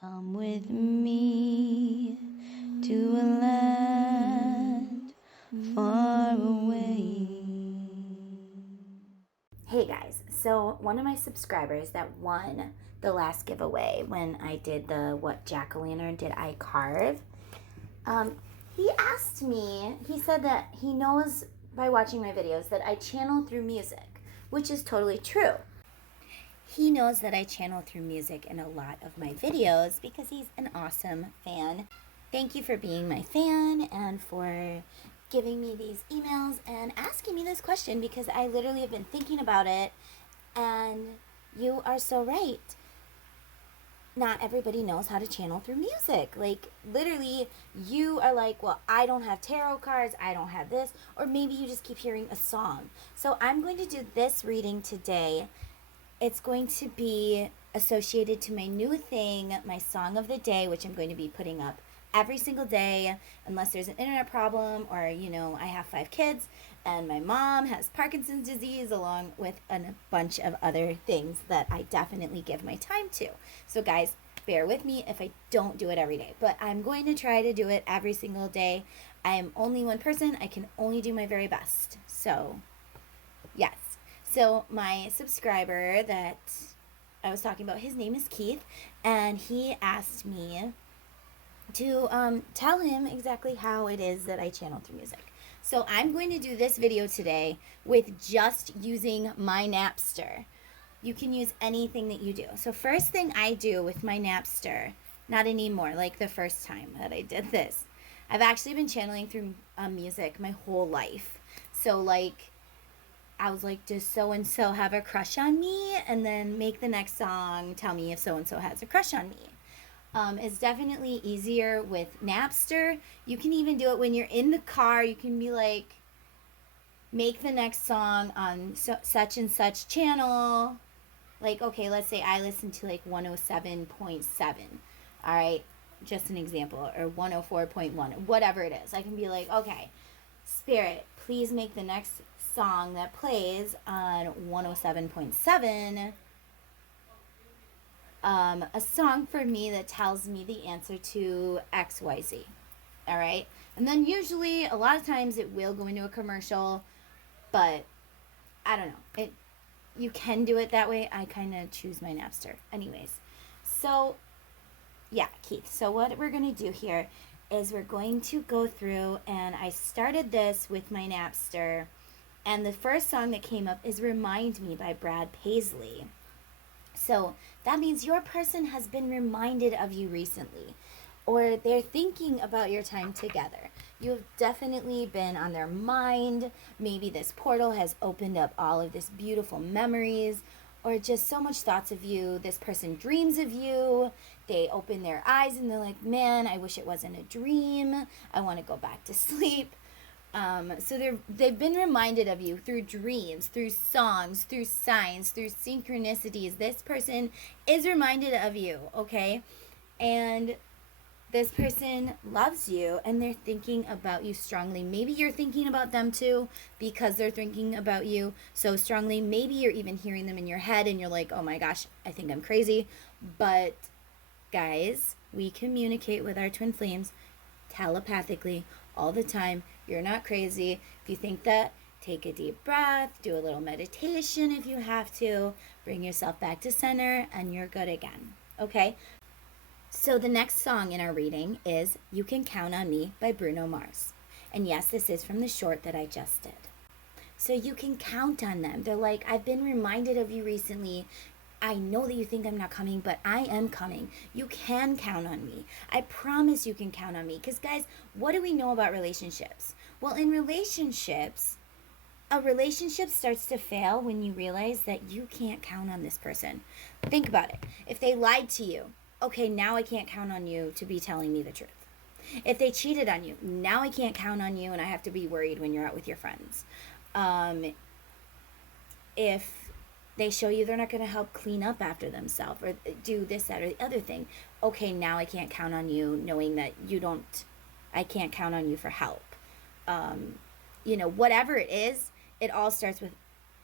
Come with me to a land far away. Hey guys, so one of my subscribers that won the last giveaway when I did the what jack-o'-lantern did I carve, he asked me, he said that he knows by watching my videos that I channel through music, which is totally true. He knows that I channel through music in a lot of my videos because he's an awesome fan. Thank you for being my fan and for giving me these emails and asking me this question because I literally have been thinking about it, and you are so right. Not everybody knows how to channel through music. Like, literally, you are like, well, I don't have tarot cards, I don't have this, or maybe you just keep hearing a song. So I'm going to do this reading today. It's going to be associated to my new thing, my song of the day, which I'm going to be putting up every single day unless there's an internet problem or, I have 5 kids and my mom has Parkinson's disease along with a bunch of other things that I definitely give my time to. So guys, bear with me if I don't do it every day, but I'm going to try to do it every single day. I'm only one person. I can only do my very best. So, yes. So my subscriber that I was talking about, his name is Keith, and he asked me to tell him exactly how it is that I channel through music. So I'm going to do this video today with just using my Napster. You can use anything that you do. So first thing I do with my Napster, not anymore, like the first time that I did this, I've actually been channeling through music my whole life. So like, I was like, does so-and-so have a crush on me? And then make the next song tell me if so-and-so has a crush on me. It's definitely easier with Napster. You can even do it when you're in the car. You can be like, make the next song on such and such channel. Like, okay, let's say I listen to like 107.7. All right, just an example. Or 104.1, whatever it is. I can be like, okay, Spirit, please make the next song that plays on 107.7 a song for me that tells me the answer to XYZ. All right, and then usually a lot of times it will go into a commercial, but I don't know, you can do it that way. I kind of choose my Napster anyways. So yeah, Keith, so what we're going to do here is we're going to go through, and I started this with my Napster, and the first song that came up is Remind Me by Brad Paisley. So that means your person has been reminded of you recently, or they're thinking about your time together. You have definitely been on their mind. Maybe this portal has opened up all of this beautiful memories, or just so much thoughts of you. This person dreams of you. They open their eyes and they're like, man, I wish it wasn't a dream. I want to go back to sleep. So they've been reminded of you through dreams, through songs, through signs, through synchronicities. This person is reminded of you, okay? And this person loves you and they're thinking about you strongly. Maybe you're thinking about them too because they're thinking about you so strongly. Maybe you're even hearing them in your head and you're like, oh my gosh, I think I'm crazy. But guys, we communicate with our twin flames telepathically all the time. You're not crazy. If you think that, take a deep breath, do a little meditation if you have to, bring yourself back to center, and you're good again. Okay? So the next song in our reading is You Can Count on Me by Bruno Mars. And yes, this is from the short that I just did. So you can count on them. They're like, I've been reminded of you recently. I know that you think I'm not coming, but I am coming. You can count on me. I promise you can count on me. Because guys, what do we know about relationships? Well, in relationships, a relationship starts to fail when you realize that you can't count on this person. Think about it. If they lied to you, okay, now I can't count on you to be telling me the truth. If they cheated on you, now I can't count on you and I have to be worried when you're out with your friends. If they show you they're not going to help clean up after themselves or do this, that, or the other thing, okay, now I can't count on you knowing that I can't count on you for help. Whatever it is, it all starts with,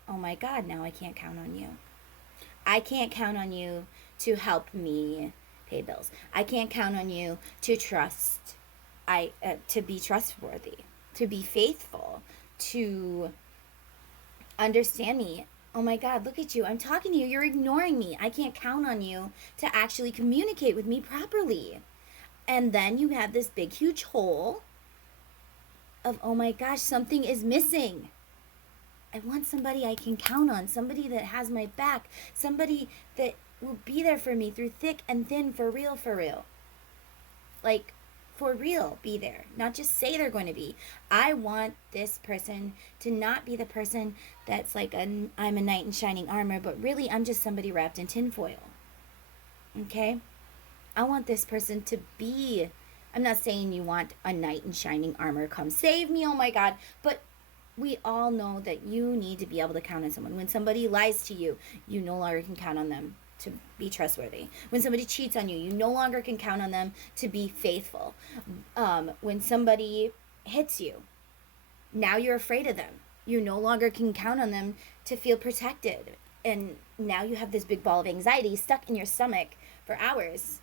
oh my God, now I can't count on you. I can't count on you to help me pay bills. I can't count on you to to be trustworthy, to be faithful, to understand me. Oh my God, look at you. I'm talking to you. You're ignoring me. I can't count on you to actually communicate with me properly. And then you have this big, huge hole of, oh my gosh, something is missing. I want somebody I can count on, somebody that has my back, somebody that will be there for me through thick and thin, for real, for real. Like, for real, be there. Not just say they're going to be. I want this person to not be the person that's like, I'm a knight in shining armor, but really I'm just somebody wrapped in tinfoil. Okay? I want this person to be, I'm not saying you want a knight in shining armor, come save me, oh my God, but we all know that you need to be able to count on someone. When somebody lies to you, you no longer can count on them to be trustworthy. When somebody cheats on you, you no longer can count on them to be faithful. When somebody hits you, now you're afraid of them. You no longer can count on them to feel protected. And now you have this big ball of anxiety stuck in your stomach for hours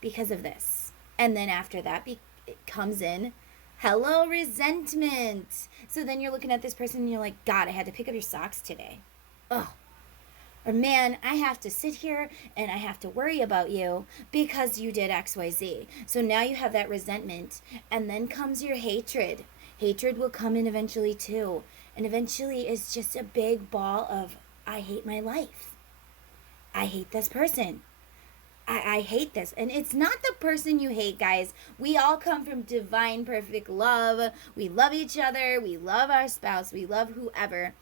because of this. And then after that, it comes in, hello, resentment. So then you're looking at this person and you're like, God, I had to pick up your socks today. Ugh. Or man, I have to sit here and I have to worry about you because you did XYZ. So now you have that resentment, and then comes your hatred. Hatred will come in eventually too. And eventually it's just a big ball of, I hate my life. I hate this person. I hate this. And it's not the person you hate, guys. We all come from divine, perfect love. We love each other. We love our spouse. We love whoever.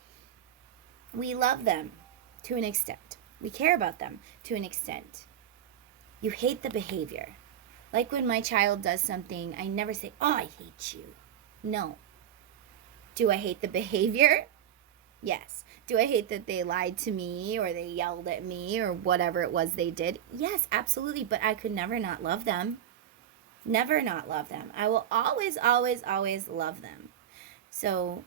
We love them to an extent. We care about them to an extent. You hate the behavior. Like when my child does something, I never say, oh, I hate you. No. Do I hate the behavior? Yes. Do I hate that they lied to me or they yelled at me or whatever it was they did? Yes, absolutely. But I could never not love them. Never not love them. I will always, always, always love them. So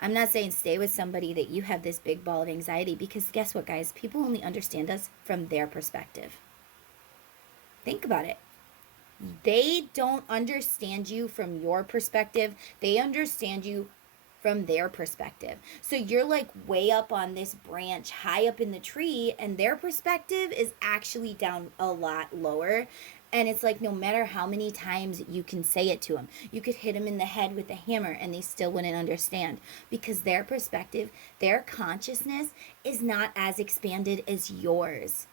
I'm not saying stay with somebody that you have this big ball of anxiety, because guess what, guys? People only understand us from their perspective. Think about it. They don't understand you from your perspective. They understand you from their perspective. So you're like way up on this branch, high up in the tree, and their perspective is actually down a lot lower. And it's like no matter how many times you can say it to them, you could hit them in the head with a hammer and they still wouldn't understand, because their perspective, their consciousness is not as expanded as yours.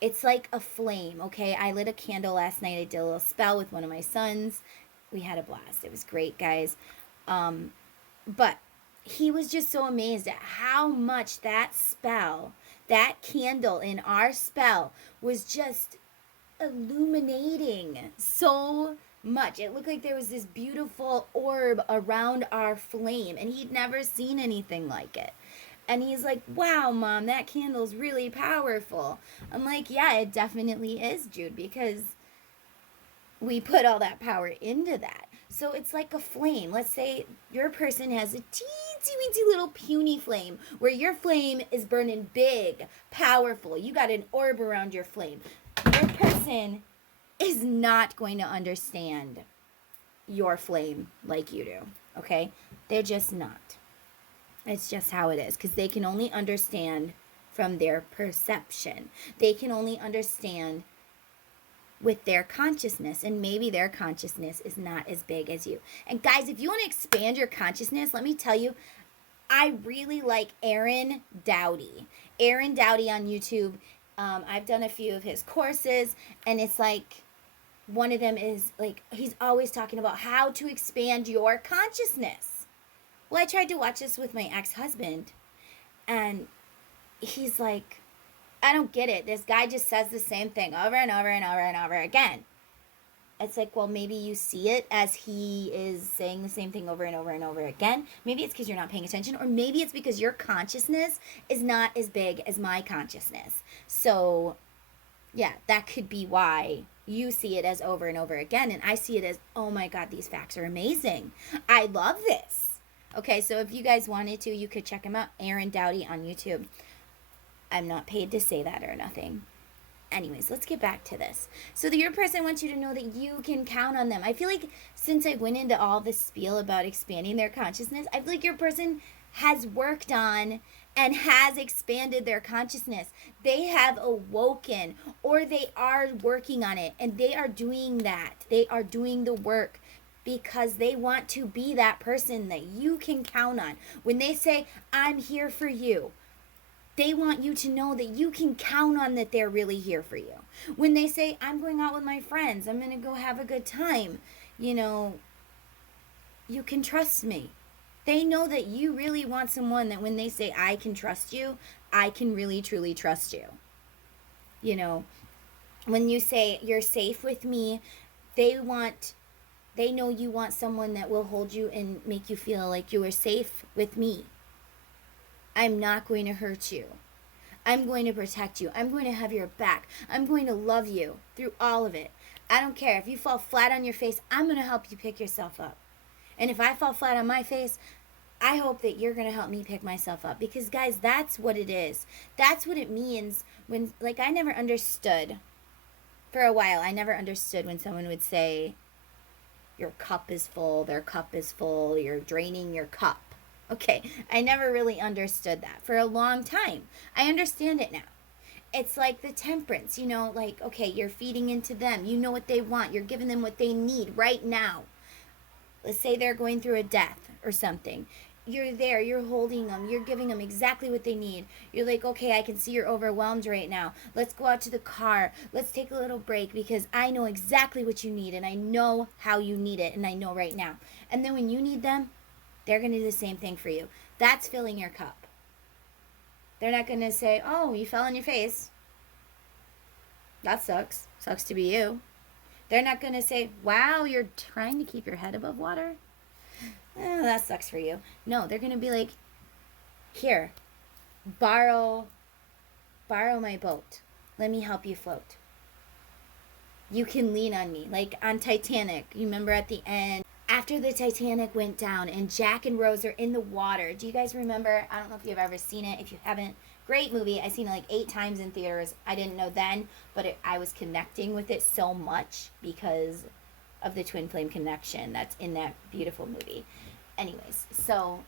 It's like a flame, okay? I lit a candle last night. I did a little spell with one of my sons. We had a blast. It was great, guys. But he was just so amazed at how much that spell, that candle in our spell was just illuminating so much. It looked like there was this beautiful orb around our flame, and he'd never seen anything like it. And he's like, wow, Mom, that candle's really powerful. I'm like, yeah, it definitely is, Jude, because we put all that power into that. So it's like a flame. Let's say your person has a teensy-weensy little puny flame, where your flame is burning big, powerful. You got an orb around your flame. Your person is not going to understand your flame like you do, okay? They're just not. It's just how it is, because they can only understand from their perception. They can only understand with their consciousness, and maybe their consciousness is not as big as you. And guys, if you want to expand your consciousness, let me tell you, I really like Aaron Dowdy. Aaron Dowdy on YouTube. I've done a few of his courses, and it's like one of them is like, he's always talking about how to expand your consciousness. Well, I tried to watch this with my ex-husband, and he's like, I don't get it. This guy just says the same thing over and over and over and over again. It's like, well, maybe you see it as he is saying the same thing over and over and over again. Maybe it's because you're not paying attention, or maybe it's because your consciousness is not as big as my consciousness. So, yeah, that could be why you see it as over and over again, and I see it as, oh my God, these facts are amazing. I love this. Okay, so if you guys wanted to, you could check him out, Aaron Dowdy on YouTube. I'm not paid to say that or nothing. Anyways, let's get back to this. So your person wants you to know that you can count on them. I feel like since I went into all this spiel about expanding their consciousness, I feel like your person has worked on and has expanded their consciousness. They have awoken, or they are working on it, and they are doing that. They are doing the work because they want to be that person that you can count on. When they say, I'm here for you, they want you to know that you can count on that they're really here for you. When they say, I'm going out with my friends, I'm going to go have a good time, you know, you can trust me. They know that you really want someone that when they say, I can trust you, I can really, truly trust you. You know, when you say, you're safe with me, they know you want someone that will hold you and make you feel like you are safe with me. I'm not going to hurt you. I'm going to protect you. I'm going to have your back. I'm going to love you through all of it. I don't care. If you fall flat on your face, I'm going to help you pick yourself up. And if I fall flat on my face, I hope that you're going to help me pick myself up. Because, guys, that's what it is. That's what it means when, like, I never understood. For a while, I never understood when someone would say, your cup is full, their cup is full, you're draining your cup. Okay, I never really understood that for a long time. I understand it now. It's like the temperance, you know, like, okay, you're feeding into them. You know what they want. You're giving them what they need right now. Let's say they're going through a death or something. You're there, you're holding them, you're giving them exactly what they need. You're like, okay, I can see you're overwhelmed right now. Let's go out to the car. Let's take a little break because I know exactly what you need and I know how you need it and I know right now. And then when you need them, they're going to do the same thing for you. That's filling your cup. They're not going to say, oh, you fell on your face. That sucks. Sucks to be you. They're not going to say, wow, you're trying to keep your head above water. That sucks for you. No, they're going to be like, here, borrow my boat. Let me help you float. You can lean on me. Like on Titanic, you remember at the end, after the Titanic went down and Jack and Rose are in the water. Do you guys remember? I don't know if you've ever seen it. If you haven't, great movie. I've seen it like 8 times in theaters. I didn't know then, but I was connecting with it so much because of the twin flame connection that's in that beautiful movie. Anyways, so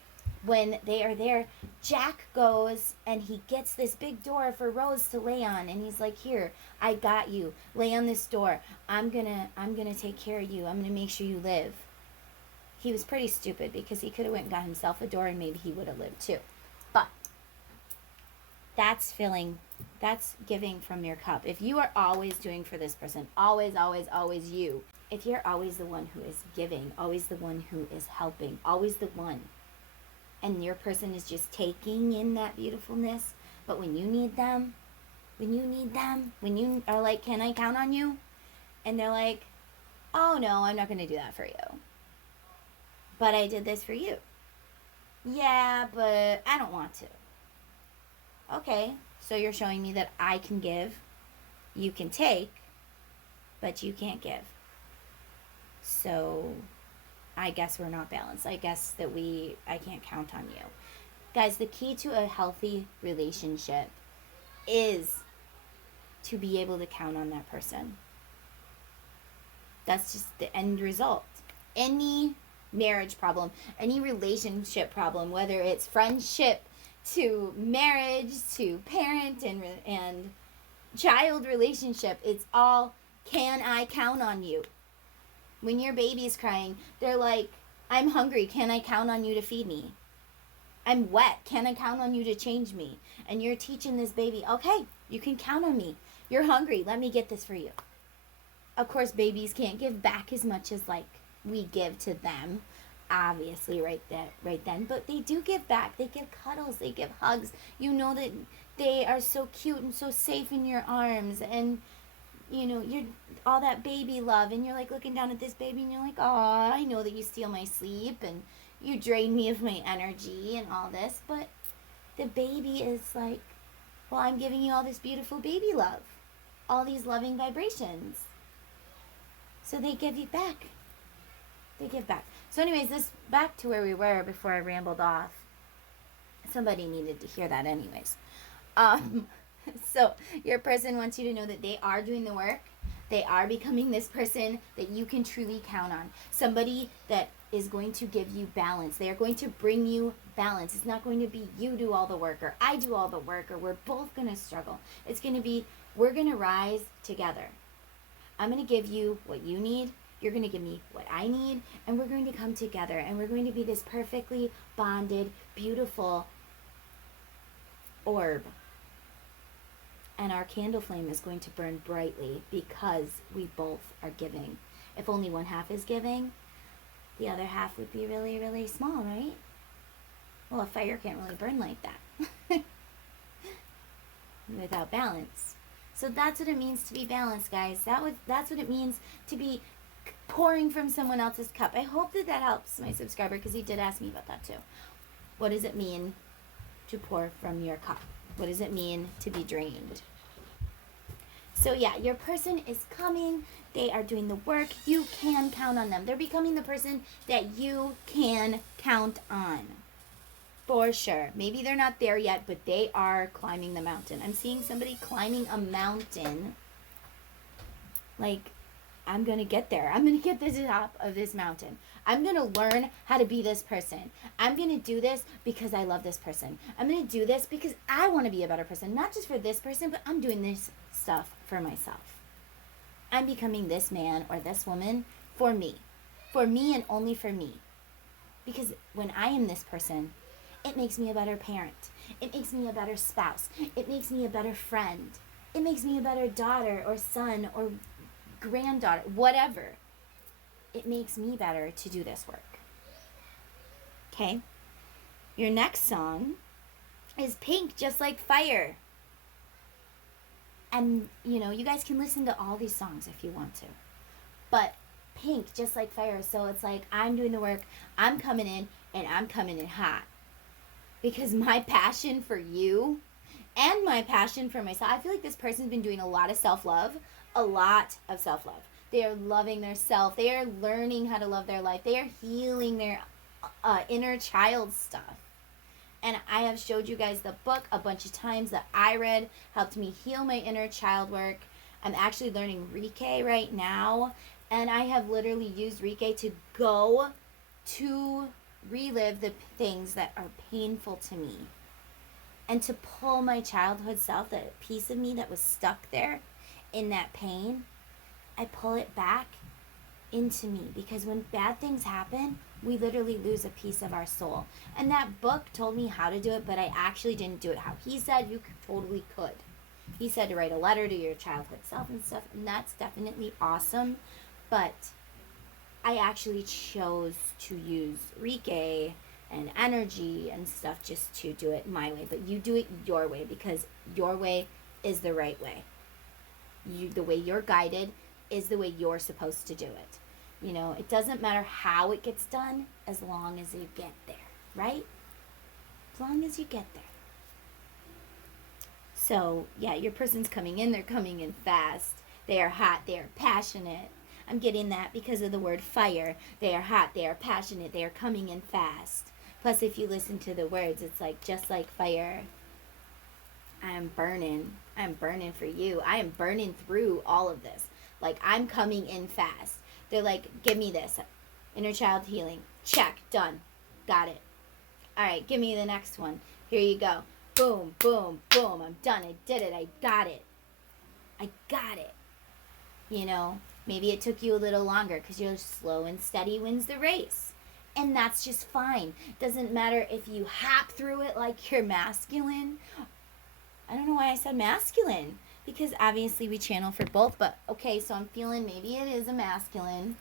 when they are there, Jack goes and he gets this big door for Rose to lay on, and he's like, here, I got you. Lay on this door. I'm gonna take care of you. I'm gonna make sure you live. He was pretty stupid because he could have went and got himself a door and maybe he would have lived too. But that's giving from your cup. If you are always doing for this person, always, always, always you. If you're always the one who is giving, always the one who is helping, always the one, and your person is just taking in that beautifulness, but when you need them, when you are like, can I count on you? And they're like, oh no, I'm not going to do that for you. But I did this for you. Yeah, but I don't want to. Okay, so you're showing me that I can give, you can take, but you can't give. So I guess we're not balanced. I guess that I can't count on you. Guys, the key to a healthy relationship is to be able to count on that person. That's just the end result. Any marriage problem, any relationship problem, whether it's friendship to marriage to parent and child relationship, it's all, can I count on you? When your baby's crying, they're like, I'm hungry, can I count on you to feed me? I'm wet, can I count on you to change me? And you're teaching this baby, okay, you can count on me. You're hungry, let me get this for you. Of course, babies can't give back as much as like we give to them, obviously, right then, but they do give back. They give cuddles, they give hugs. You know that they are so cute and so safe in your arms, and you know, you're all that baby love, and you're like looking down at this baby and you're like, oh, I know that you steal my sleep and you drain me of my energy and all this, but the baby is like, well, I'm giving you all this beautiful baby love, all these loving vibrations. So they give you back. They give back. So anyways, this back to where we were before I rambled off. Somebody needed to hear that anyways. So your person wants you to know that they are doing the work. They are becoming this person that you can truly count on. Somebody that is going to give you balance. They are going to bring you balance. It's not going to be you do all the work or I do all the work or we're both going to struggle. It's going to be we're going to rise together. I'm going to give you what you need. You're going to give me what I need. And we're going to come together. And we're going to be this perfectly bonded, beautiful orb. And our candle flame is going to burn brightly because we both are giving. If only one half is giving, the other half would be really, really small, right? Well, a fire can't really burn like that without balance. So that's what it means to be balanced, guys. That's what it means to be pouring from someone else's cup. I hope that helps my subscriber because he did ask me about that too. What does it mean to pour from your cup? What does it mean to be drained? So yeah, your person is coming. They are doing the work. You can count on them. They're becoming the person that you can count on. For sure. Maybe they're not there yet, but they are climbing the mountain. I'm seeing somebody climbing a mountain. Like, I'm going to get there. I'm going to get to the top of this mountain. I'm going to learn how to be this person. I'm going to do this because I love this person. I'm going to do this because I want to be a better person. Not just for this person, but I'm doing this stuff for myself. I'm becoming this man or this woman for me. For me and only for me. Because when I am this person, it makes me a better parent. It makes me a better spouse. It makes me a better friend. It makes me a better daughter or son or granddaughter, whatever. It makes me better to do this work. Okay? Your next song is Pink, Just Like Fire. And, you guys can listen to all these songs if you want to. But Pink, Just Like Fire. So it's like I'm doing the work. I'm coming in and I'm coming in hot. Because my passion for you and my passion for myself, I feel like this person's been doing a lot of self-love. A lot of self-love. They are loving their self. They are learning how to love their life. They are healing their inner child stuff. And I have showed you guys the book a bunch of times that I read, helped me heal my inner child work. I'm actually learning Reiki right now. And I have literally used Reiki to go to relive the things that are painful to me. And to pull my childhood self, that piece of me that was stuck there in that pain, I pull it back into me. Because when bad things happen, we literally lose a piece of our soul. And that book told me how to do it, but I actually didn't do it how he said you totally could. He said to write a letter to your childhood self and stuff, and that's definitely awesome. But I actually chose to use Reiki and energy and stuff just to do it my way. But you do it your way because your way is the right way. The way you're guided is the way you're supposed to do it. It doesn't matter how it gets done as long as you get there, right? As long as you get there. So, yeah, your person's coming in. They're coming in fast. They are hot. They are passionate. I'm getting that because of the word fire. They are hot. They are passionate. They are coming in fast. Plus, if you listen to the words, it's like, just like fire. I am burning. I am burning for you. I am burning through all of this. Like, I'm coming in fast. They're like, give me this. Inner child healing. Check. Done. Got it. All right, give me the next one. Here you go. Boom, boom, boom. I'm done. I did it. I got it. I got it. Maybe it took you a little longer because you're slow and steady wins the race. And that's just fine. Doesn't matter if you hop through it like you're masculine. I don't know why I said masculine. Because obviously we channel for both. But okay, so I'm feeling maybe it is a masculine.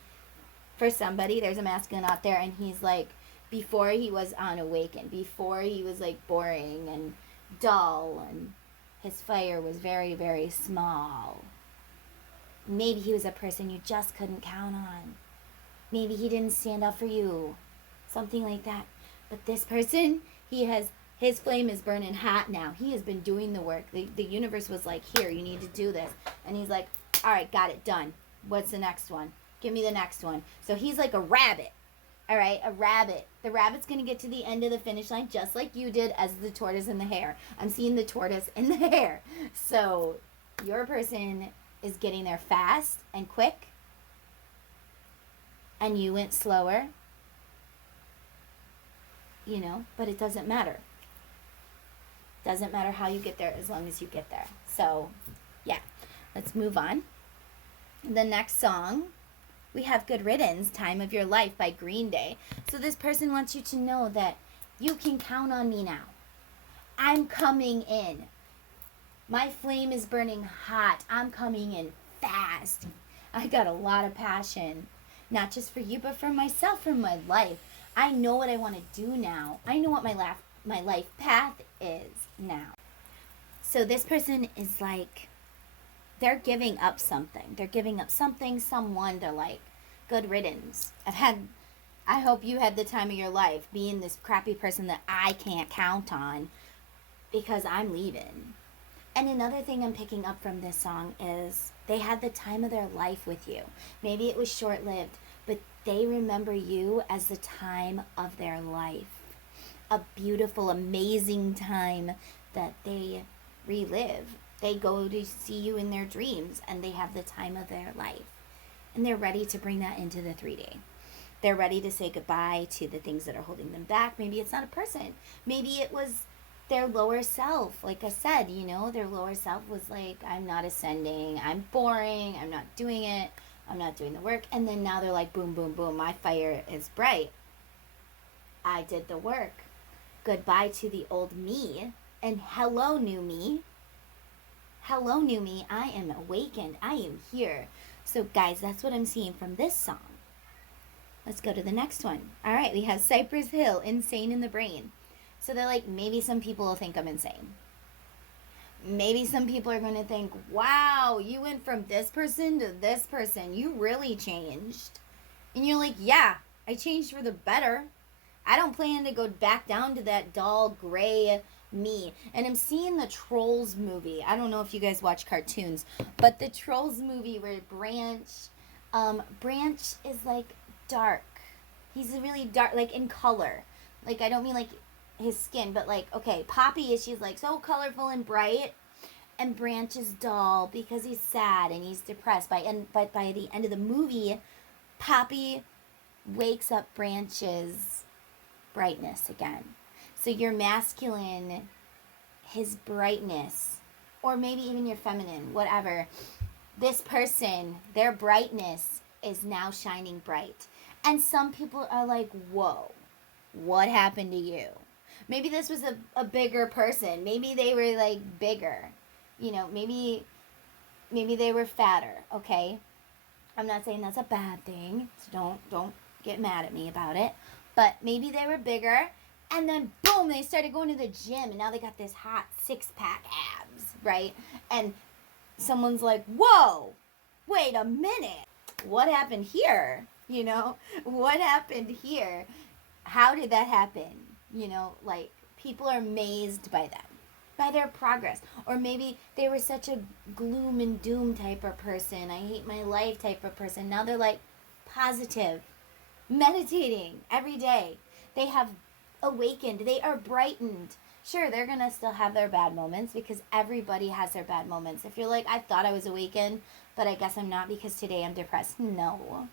For somebody, there's a masculine out there. And he's like, before he was unawakened. Before he was like boring and dull. And his fire was very, very small. Maybe he was a person you just couldn't count on. Maybe he didn't stand up for you. Something like that. But this person, his flame is burning hot now. He has been doing the work. The universe was like, here, you need to do this. And he's like, all right, got it, done. What's the next one? Give me the next one. So he's like a rabbit. All right, a rabbit. The rabbit's going to get to the end of the finish line just like you did as the tortoise and the hare. I'm seeing the tortoise and the hare. So your person is getting there fast and quick, and you went slower, you know, but it doesn't matter. Doesn't matter how you get there as long as you get there. So, yeah, let's move on. The next song, we have Good Riddance, Time of Your Life by Green Day. So this person wants you to know that you can count on me now. I'm coming in. My flame is burning hot. I'm coming in fast. I got a lot of passion, not just for you, but for myself, for my life. I know what I want to do now. I know what my life path is now. So this person is like, they're giving up something. They're giving up something, someone. They're like, good riddance. I hope you had the time of your life being this crappy person that I can't count on because I'm leaving. And another thing I'm picking up from this song is they had the time of their life with you. Maybe it was short-lived, but they remember you as the time of their life. A beautiful, amazing time that they relive. They go to see you in their dreams, and they have the time of their life. And they're ready to bring that into the 3D. They're ready to say goodbye to the things that are holding them back. Maybe it's not a person. Maybe it was their lower self. Like I said, you know, their lower self was like, I'm not ascending. I'm boring. I'm not doing it. I'm not doing the work. And then now they're like, boom, boom, boom. My fire is bright. I did the work. Goodbye to the old me. And hello, new me. Hello, new me. I am awakened. I am here. So, guys, that's what I'm seeing from this song. Let's go to the next one. All right, we have Cypress Hill, Insane in the Brain. So they're like, maybe some people will think I'm insane. Maybe some people are going to think, wow, you went from this person to this person. You really changed. And you're like, yeah, I changed for the better. I don't plan to go back down to that dull, gray me. And I'm seeing the Trolls movie. I don't know if you guys watch cartoons, but the Trolls movie where Branch is like dark. He's really dark, like in color. Like, I don't mean like his skin, but like, okay, Poppy she's like so colorful and bright, and Branch is dull because he's sad and he's depressed. But by the end of the movie, Poppy wakes up Branch's brightness again. So your masculine, his brightness, or maybe even your feminine, whatever, this person, their brightness is now shining bright. And some people are like, whoa, what happened to you? Maybe this was a bigger person. Maybe they were like bigger. You know, maybe they were fatter, okay? I'm not saying that's a bad thing, so don't get mad at me about it. But maybe they were bigger, and then boom, they started going to the gym, and now they got this hot 6-pack abs, right? And someone's like, whoa, wait a minute. What happened here? You know, what happened here? How did that happen? You know, like, people are amazed by them, by their progress. Or maybe they were such a gloom and doom type of person, I hate my life type of person. Now they're like positive, meditating every day. They have awakened. They are brightened. Sure, they're going to still have their bad moments because everybody has their bad moments. If you're like, I thought I was awakened, but I guess I'm not because today I'm depressed. No.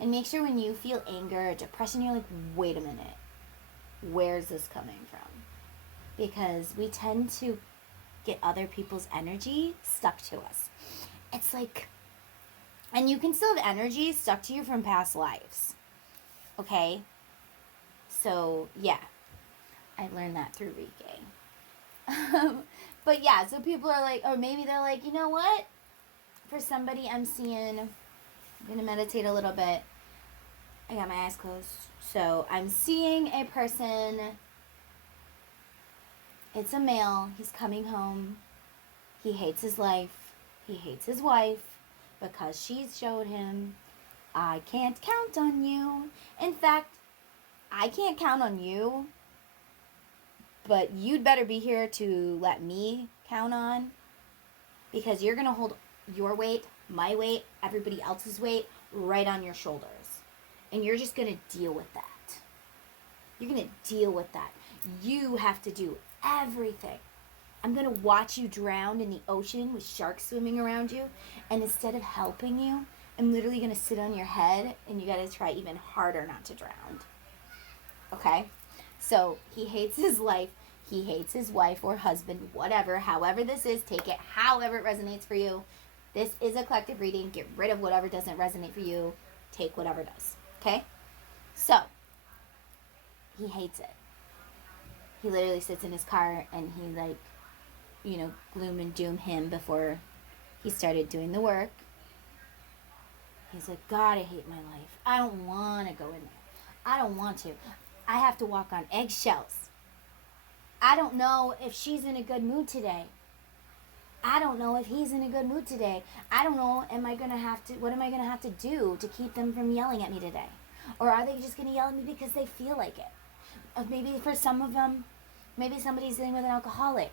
And make sure when you feel anger or depression, you're like, wait a minute. Where's this coming from? Because we tend to get other people's energy stuck to us. It's like, and you can still have energy stuck to you from past lives. Okay? So, yeah. I learned that through Reiki. But yeah, so people are like, or maybe they're like, you know what? For somebody I'm seeing, I'm going to meditate a little bit. I got my eyes closed. So I'm seeing a person. It's a male. He's coming home. He hates his life. He hates his wife because she showed him, I can't count on you. In fact, I can't count on you, but you'd better be here to let me count on, because you're going to hold your weight, my weight, everybody else's weight right on your shoulders. And you're just going to deal with that. You're going to deal with that. You have to do everything. I'm going to watch you drown in the ocean with sharks swimming around you. And instead of helping you, I'm literally going to sit on your head and you got to try even harder not to drown. Okay? So he hates his life. He hates his wife or husband, whatever. However this is, take it however it resonates for you. This is a collective reading. Get rid of whatever doesn't resonate for you. Take whatever does. Okay? So, he hates it. He literally sits in his car and he like, gloom and doom him before he started doing the work. He's like, God, I hate my life. I don't want to go in there. I don't want to. I have to walk on eggshells. I don't know if she's in a good mood today. I don't know if he's in a good mood today. I don't know, what am I going to have to do to keep them from yelling at me today? Or are they just going to yell at me because they feel like it? Or maybe for some of them, maybe somebody's dealing with an alcoholic.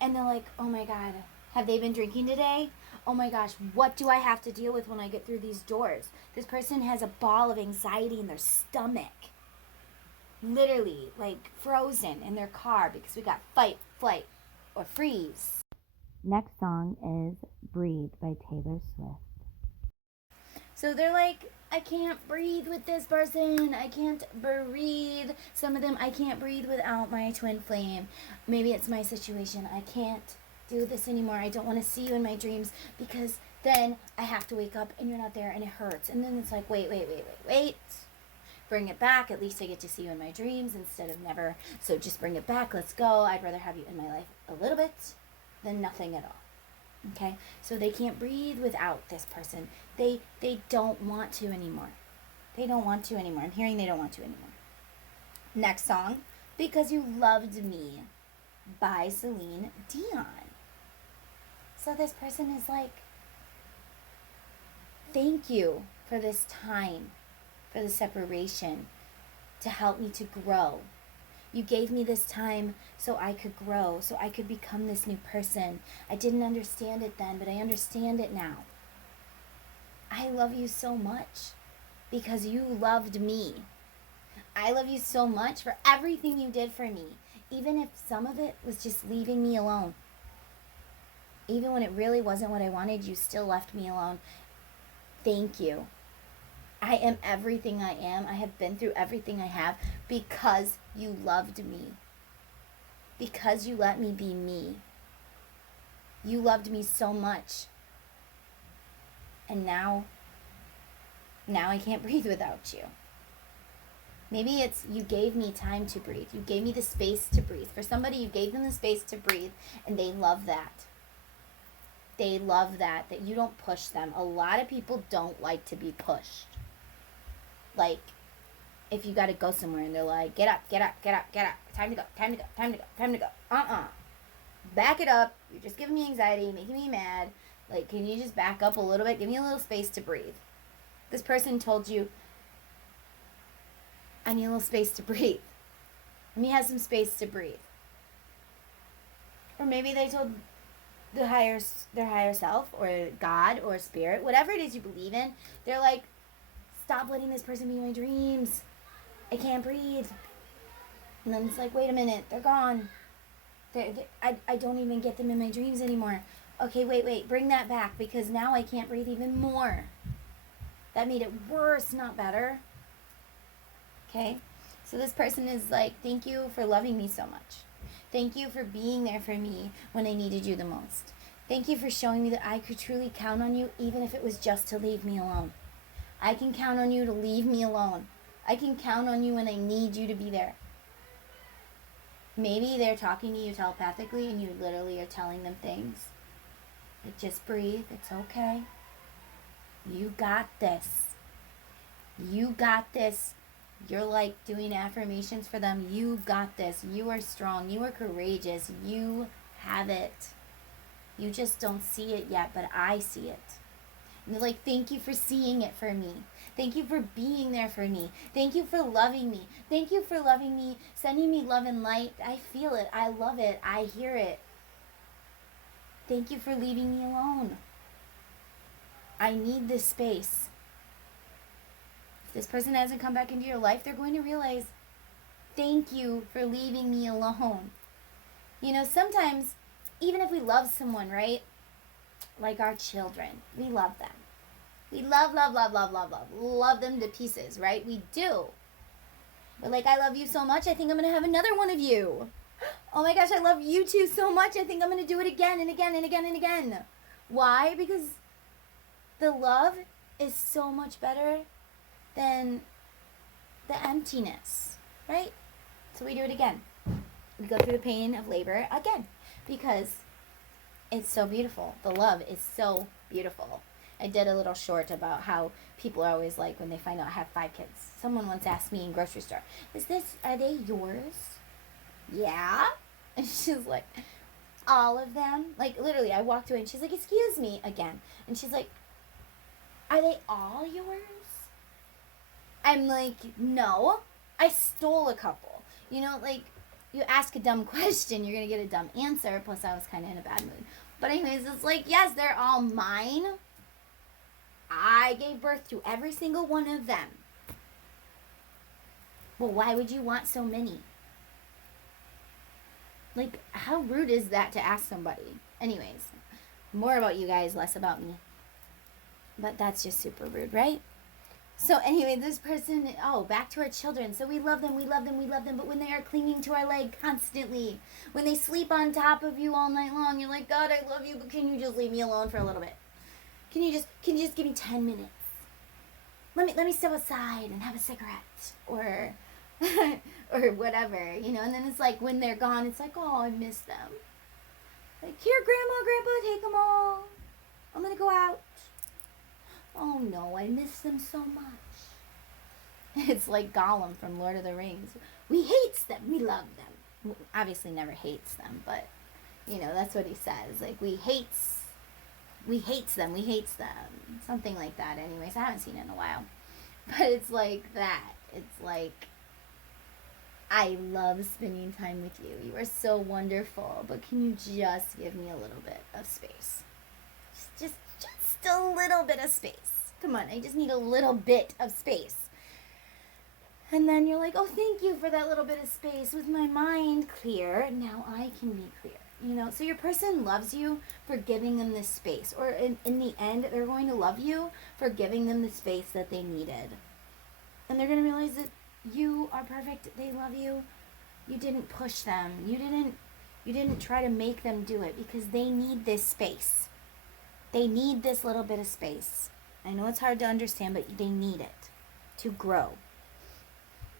And they're like, oh my God, have they been drinking today? Oh my gosh, what do I have to deal with when I get through these doors? This person has a ball of anxiety in their stomach. Literally, like frozen in their car because we got fight, flight, or freeze. Next song is Breathe by Taylor Swift. So they're like, I can't breathe with this person. I can't breathe. Some of them, I can't breathe without my twin flame. Maybe it's my situation. I can't do this anymore. I don't want to see you in my dreams because then I have to wake up and you're not there and it hurts. And then it's like, wait. Bring it back. At least I get to see you in my dreams instead of never. So just bring it back. Let's go. I'd rather have you in my life a little bit than nothing at all. Okay? So they can't breathe without this person. They don't want to anymore. They don't want to anymore. I'm hearing they don't want to anymore. Next song, Because You Loved Me by Celine Dion. So this person is like, thank you for this time, for the separation, to help me to grow. You gave me this time so I could grow, so I could become this new person. I didn't understand it then, but I understand it now. I love you so much because you loved me. I love you so much for everything you did for me, even if some of it was just leaving me alone. Even when it really wasn't what I wanted, you still left me alone. Thank you. I am everything I am. I have been through everything I have because you loved me. Because you let me be me. You loved me so much. And now I can't breathe without you. Maybe it's you gave me time to breathe. You gave me the space to breathe. For somebody, you gave them the space to breathe, and they love that. They love that you don't push them. A lot of people don't like to be pushed. Like, if you got to go somewhere and they're like, get up. Time to go. Back it up. You're just giving me anxiety, making me mad. Like, can you just back up a little bit? Give me a little space to breathe. This person told you, I need a little space to breathe. Let me have some space to breathe. Or maybe they told their higher self or God or spirit, whatever it is you believe in, they're like, stop letting this person be in my dreams. I can't breathe. And then it's like, wait a minute, they're gone. I don't even get them in my dreams anymore. Okay, wait, bring that back because now I can't breathe even more. That made it worse, not better. Okay? So this person is like, thank you for loving me so much. Thank you for being there for me when I needed you the most. Thank you for showing me that I could truly count on you even if it was just to leave me alone. I can count on you to leave me alone. I can count on you when I need you to be there. Maybe they're talking to you telepathically and you literally are telling them things. Like, just breathe. It's okay. You got this. You got this. You're like doing affirmations for them. You got this. You are strong. You are courageous. You have it. You just don't see it yet, but I see it. And they're like, thank you for seeing it for me. Thank you for being there for me. Thank you for loving me. Thank you for loving me, sending me love and light. I feel it. I love it. I hear it. Thank you for leaving me alone. I need this space. this person hasn't come back into your life, they're going to realize, thank you for leaving me alone. You know, sometimes, even if we love someone, right? Like our children, we love them. We love them to pieces, right? We do. But like, I love you so much, I think I'm going to have another one of you. Oh my gosh, I love you too so much, I think I'm going to do it again and again and again and again. Why? Because the love is so much better than the emptiness, right? So we do it again. We go through the pain of labor again because it's so beautiful. The love is so beautiful. I did a little short about how people are always like, when they find out I have 5 kids. Someone once asked me in grocery store, are they yours? Yeah. And she's like, all of them? Like, literally, I walked away and she's like, excuse me, again. And she's like, are they all yours? I'm like, no. I stole a couple. You know, like, you ask a dumb question, you're going to get a dumb answer. Plus, I was kind of in a bad mood. But anyways, it's like, yes, they're all mine. I gave birth to every single one of them. Well, why would you want so many? Like, how rude is that to ask somebody? Anyways, more about you guys, less about me. But that's just super rude, right? So anyway, this person, back to our children. So we love them. But when they are clinging to our leg constantly, when they sleep on top of you all night long, you're like, God, I love you, but can you just leave me alone for a little bit? Can you just give me 10 minutes? Let me step outside and have a cigarette or or whatever, you know. And then it's like, when they're gone, it's like, oh, I miss them. Like, here, Grandma, Grandpa, take them all. I'm going to go out. Oh, no, I miss them so much. It's like Gollum from Lord of the Rings. We hates them. We love them. Obviously never hates them, but, you know, that's what he says. Like, we hates them. Something like that. Anyways, I haven't seen it in a while. But it's like that. It's like, I love spending time with you. You are so wonderful. But can you just give me a little bit of space? Just a little bit of space. Come on, I just need a little bit of space. And then you're like, oh, thank you for that little bit of space. With my mind clear, now I can be clear. You know, so your person loves you for giving them this space. Or in the end, they're going to love you for giving them the space that they needed. And they're going to realize that you are perfect. They love you. You didn't push them. You didn't try to make them do it because they need this space. They need this little bit of space. I know it's hard to understand, but they need it to grow.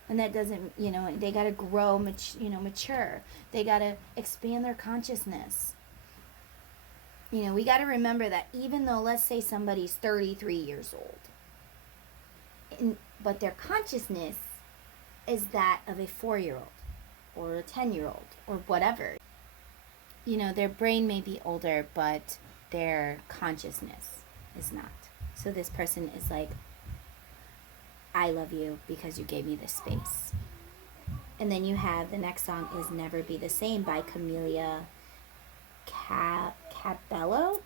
And that doesn't, you know, they got to grow, mature. They got to expand their consciousness. You know, we got to remember that even though, let's say somebody's 33 years old, but their consciousness is that of a 4-year-old or a 10-year-old or whatever. You know, their brain may be older, but their consciousness is not. So this person is like, I love you because you gave me this space. And then you have the next song is Never Be the Same by Camelia Cabello.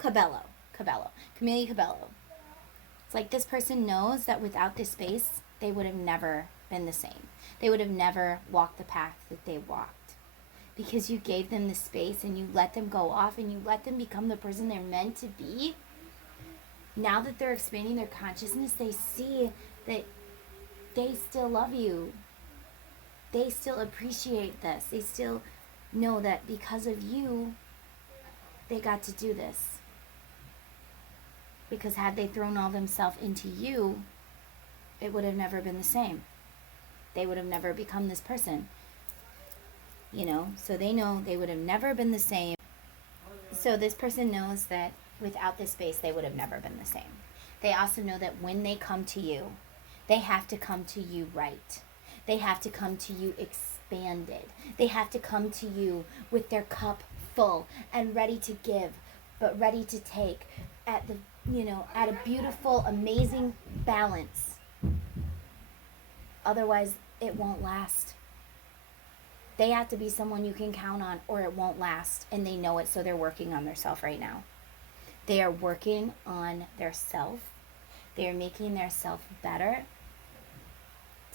It's like this person knows that without this space, they would have never been the same. They would have never walked the path that they walked. Because you gave them the space and you let them go off and you let them become the person they're meant to be. Now that they're expanding their consciousness, they see that they still love you. They still appreciate this. They still know that because of you, they got to do this. Because had they thrown all themselves into you, it would have never been the same. They would have never become this person. You know, so they know they would have never been the same. So this person knows that without this space, they would have never been the same. They also know that when they come to you, they have to come to you right. They have to come to you expanded. They have to come to you with their cup full and ready to give, but ready to take at a beautiful, amazing balance. Otherwise, it won't last. They have to be someone you can count on or it won't last. And they know it, so they're working on their self right now. They are working on their self. They are making their self better.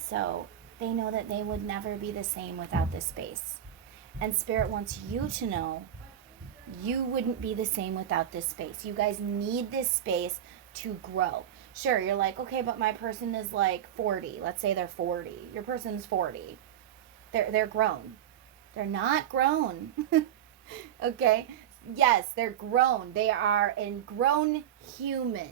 So they know that they would never be the same without this space. And Spirit wants you to know you wouldn't be the same without this space. You guys need this space to grow. Sure, you're like, okay, but my person is like 40. Let's say they're 40. Your person's 40. They're grown. They're not grown. Okay? Yes, they're grown. They are a grown human,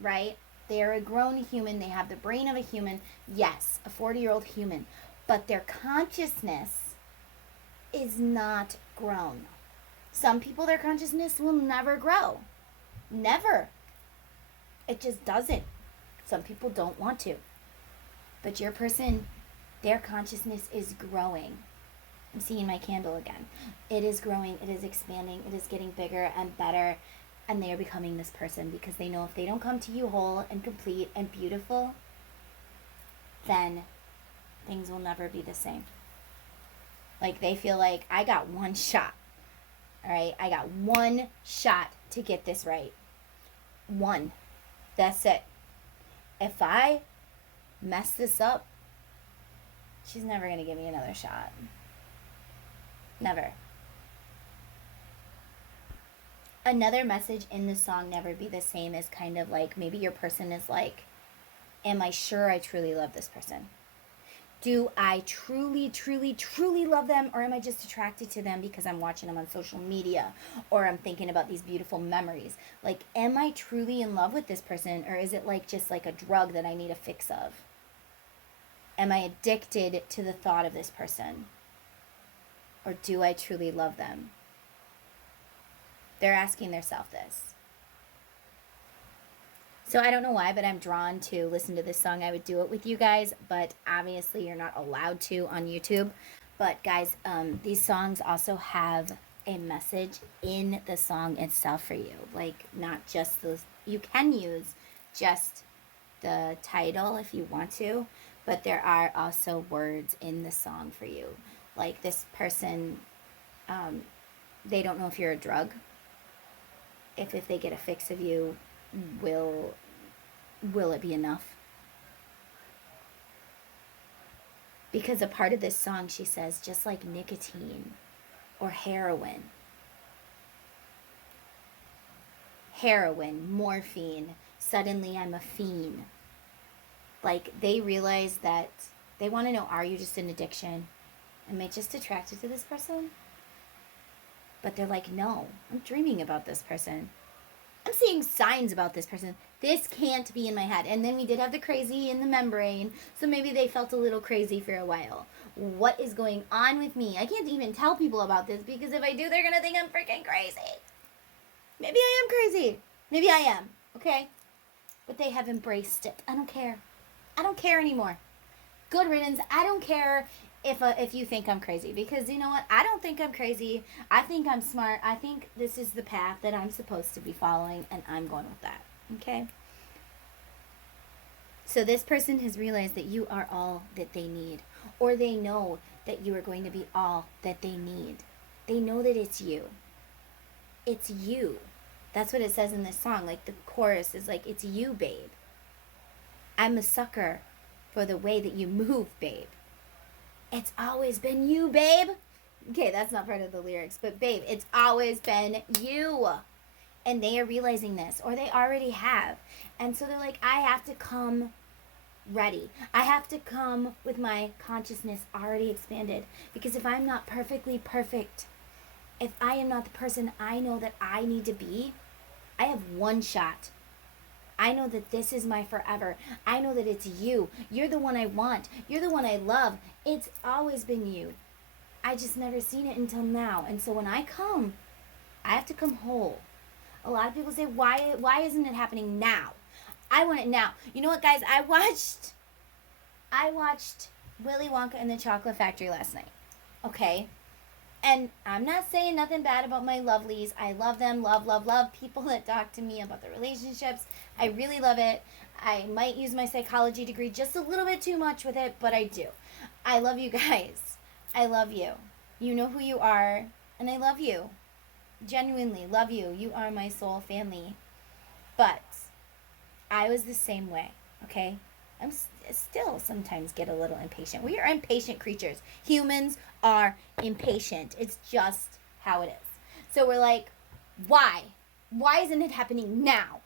right? They are a grown human. They have the brain of a human. Yes, a 40-year-old human. But their consciousness is not grown. Some people, their consciousness will never grow. Never. It just doesn't. Some people don't want to. But your person, their consciousness is growing. I'm seeing my candle again. It is growing. It is expanding. It is getting bigger and better. And they are becoming this person because they know if they don't come to you whole and complete and beautiful, then things will never be the same. Like they feel like, I got one shot. All right? I got one shot to get this right. One. That's it. If I mess this up, she's never going to give me another shot. Never. Another message in the song, Never Be the Same, is kind of like, maybe your person is like, am I sure I truly love this person? Do I truly, truly, truly love them? Or am I just attracted to them because I'm watching them on social media? Or I'm thinking about these beautiful memories? Like, am I truly in love with this person? Or is it like just like a drug that I need a fix of? Am I addicted to the thought of this person? Or do I truly love them? They're asking themselves this. So I don't know why, but I'm drawn to listen to this song. I would do it with you guys, but obviously you're not allowed to on YouTube. But guys, these songs also have a message in the song itself for you. Like, not just those. You can use just the title if you want to, but there are also words in the song for you. Like this person, they don't know if you're a drug. If they get a fix of you, will it be enough? Because a part of this song, she says, just like nicotine or heroin, morphine, suddenly I'm a fiend. Like, they realize that they want to know, are you just an addiction? Am I just attracted to this person? But they're like, no, I'm dreaming about this person. I'm seeing signs about this person. This can't be in my head. And then we did have the crazy in the membrane, so maybe they felt a little crazy for a while. What is going on with me? I can't even tell people about this because if I do, they're going to think I'm freaking crazy. Maybe I am crazy. Maybe I am, okay? But they have embraced it. I don't care. I don't care anymore. Good riddance. I don't care if you think I'm crazy, because you know what? I don't think I'm crazy. I think I'm smart. I think this is the path that I'm supposed to be following, and I'm going with that. Okay? So this person has realized that you are all that they need, or they know that you are going to be all that they need. They know that it's you. It's you. That's what it says in this song. Like, the chorus is like, it's you, babe. I'm a sucker for the way that you move, babe. It's always been you, babe. Okay, that's not part of the lyrics, but babe, it's always been you. And they are realizing this, or they already have. And so they're like, I have to come ready. I have to come with my consciousness already expanded. Because if I'm not perfectly perfect, if I am not the person I know that I need to be, I have one shot. I know that this is my forever. I know that it's you. You're the one I want. You're the one I love. It's always been you. I just never seen it until now. And so when I come, I have to come whole. A lot of people say, why isn't it happening now? I want it now. You know what, guys? I watched Willy Wonka and the Chocolate Factory last night. Okay? And I'm not saying nothing bad about my lovelies. I love them. Love, love, love people that talk to me about their relationships. I really love it. I might use my psychology degree just a little bit too much with it, but I do. I love you guys. I love you. You know who you are, and I love you. Genuinely love you. You are my soul family. But I was the same way, okay? Still sometimes get a little impatient. We are impatient creatures. Humans are impatient. It's just how it is. So we're like, why? Why isn't it happening now?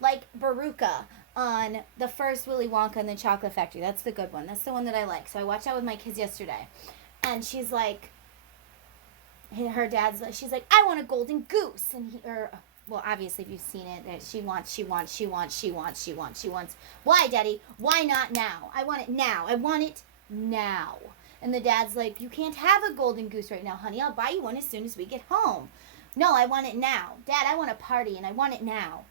Like Baruka on the first Willy Wonka and the Chocolate Factory. That's the good one. That's the one that I like. So I watched that with my kids yesterday. And she's like, her dad's like, she's like, I want a golden goose. And well, obviously, if you've seen it, she wants. Why, Daddy? Why not now? I want it now. I want it now. And the dad's like, you can't have a golden goose right now, honey. I'll buy you one as soon as we get home. No, I want it now. Dad, I want a party, and I want it now.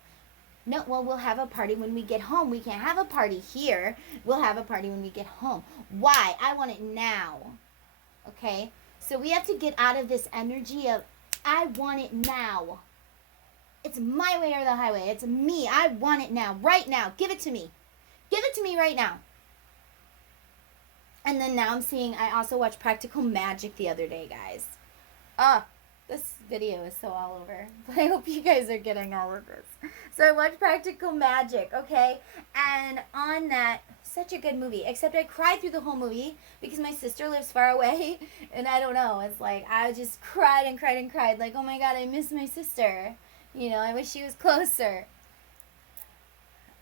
No, well, we'll have a party when we get home. We can't have a party here. We'll have a party when we get home. Why? I want it now. Okay? So we have to get out of this energy of, I want it now. It's my way or the highway. It's me. I want it now. Right now. Give it to me. Give it to me right now. And then now I'm seeing, I also watched Practical Magic the other day, guys. This video is so all over. But I hope you guys are getting all of this. So I watched Practical Magic, okay? And on that, such a good movie. Except I cried through the whole movie because my sister lives far away. And I don't know. It's like, I just cried and cried and cried. Like, oh my God, I miss my sister. You know, I wish she was closer.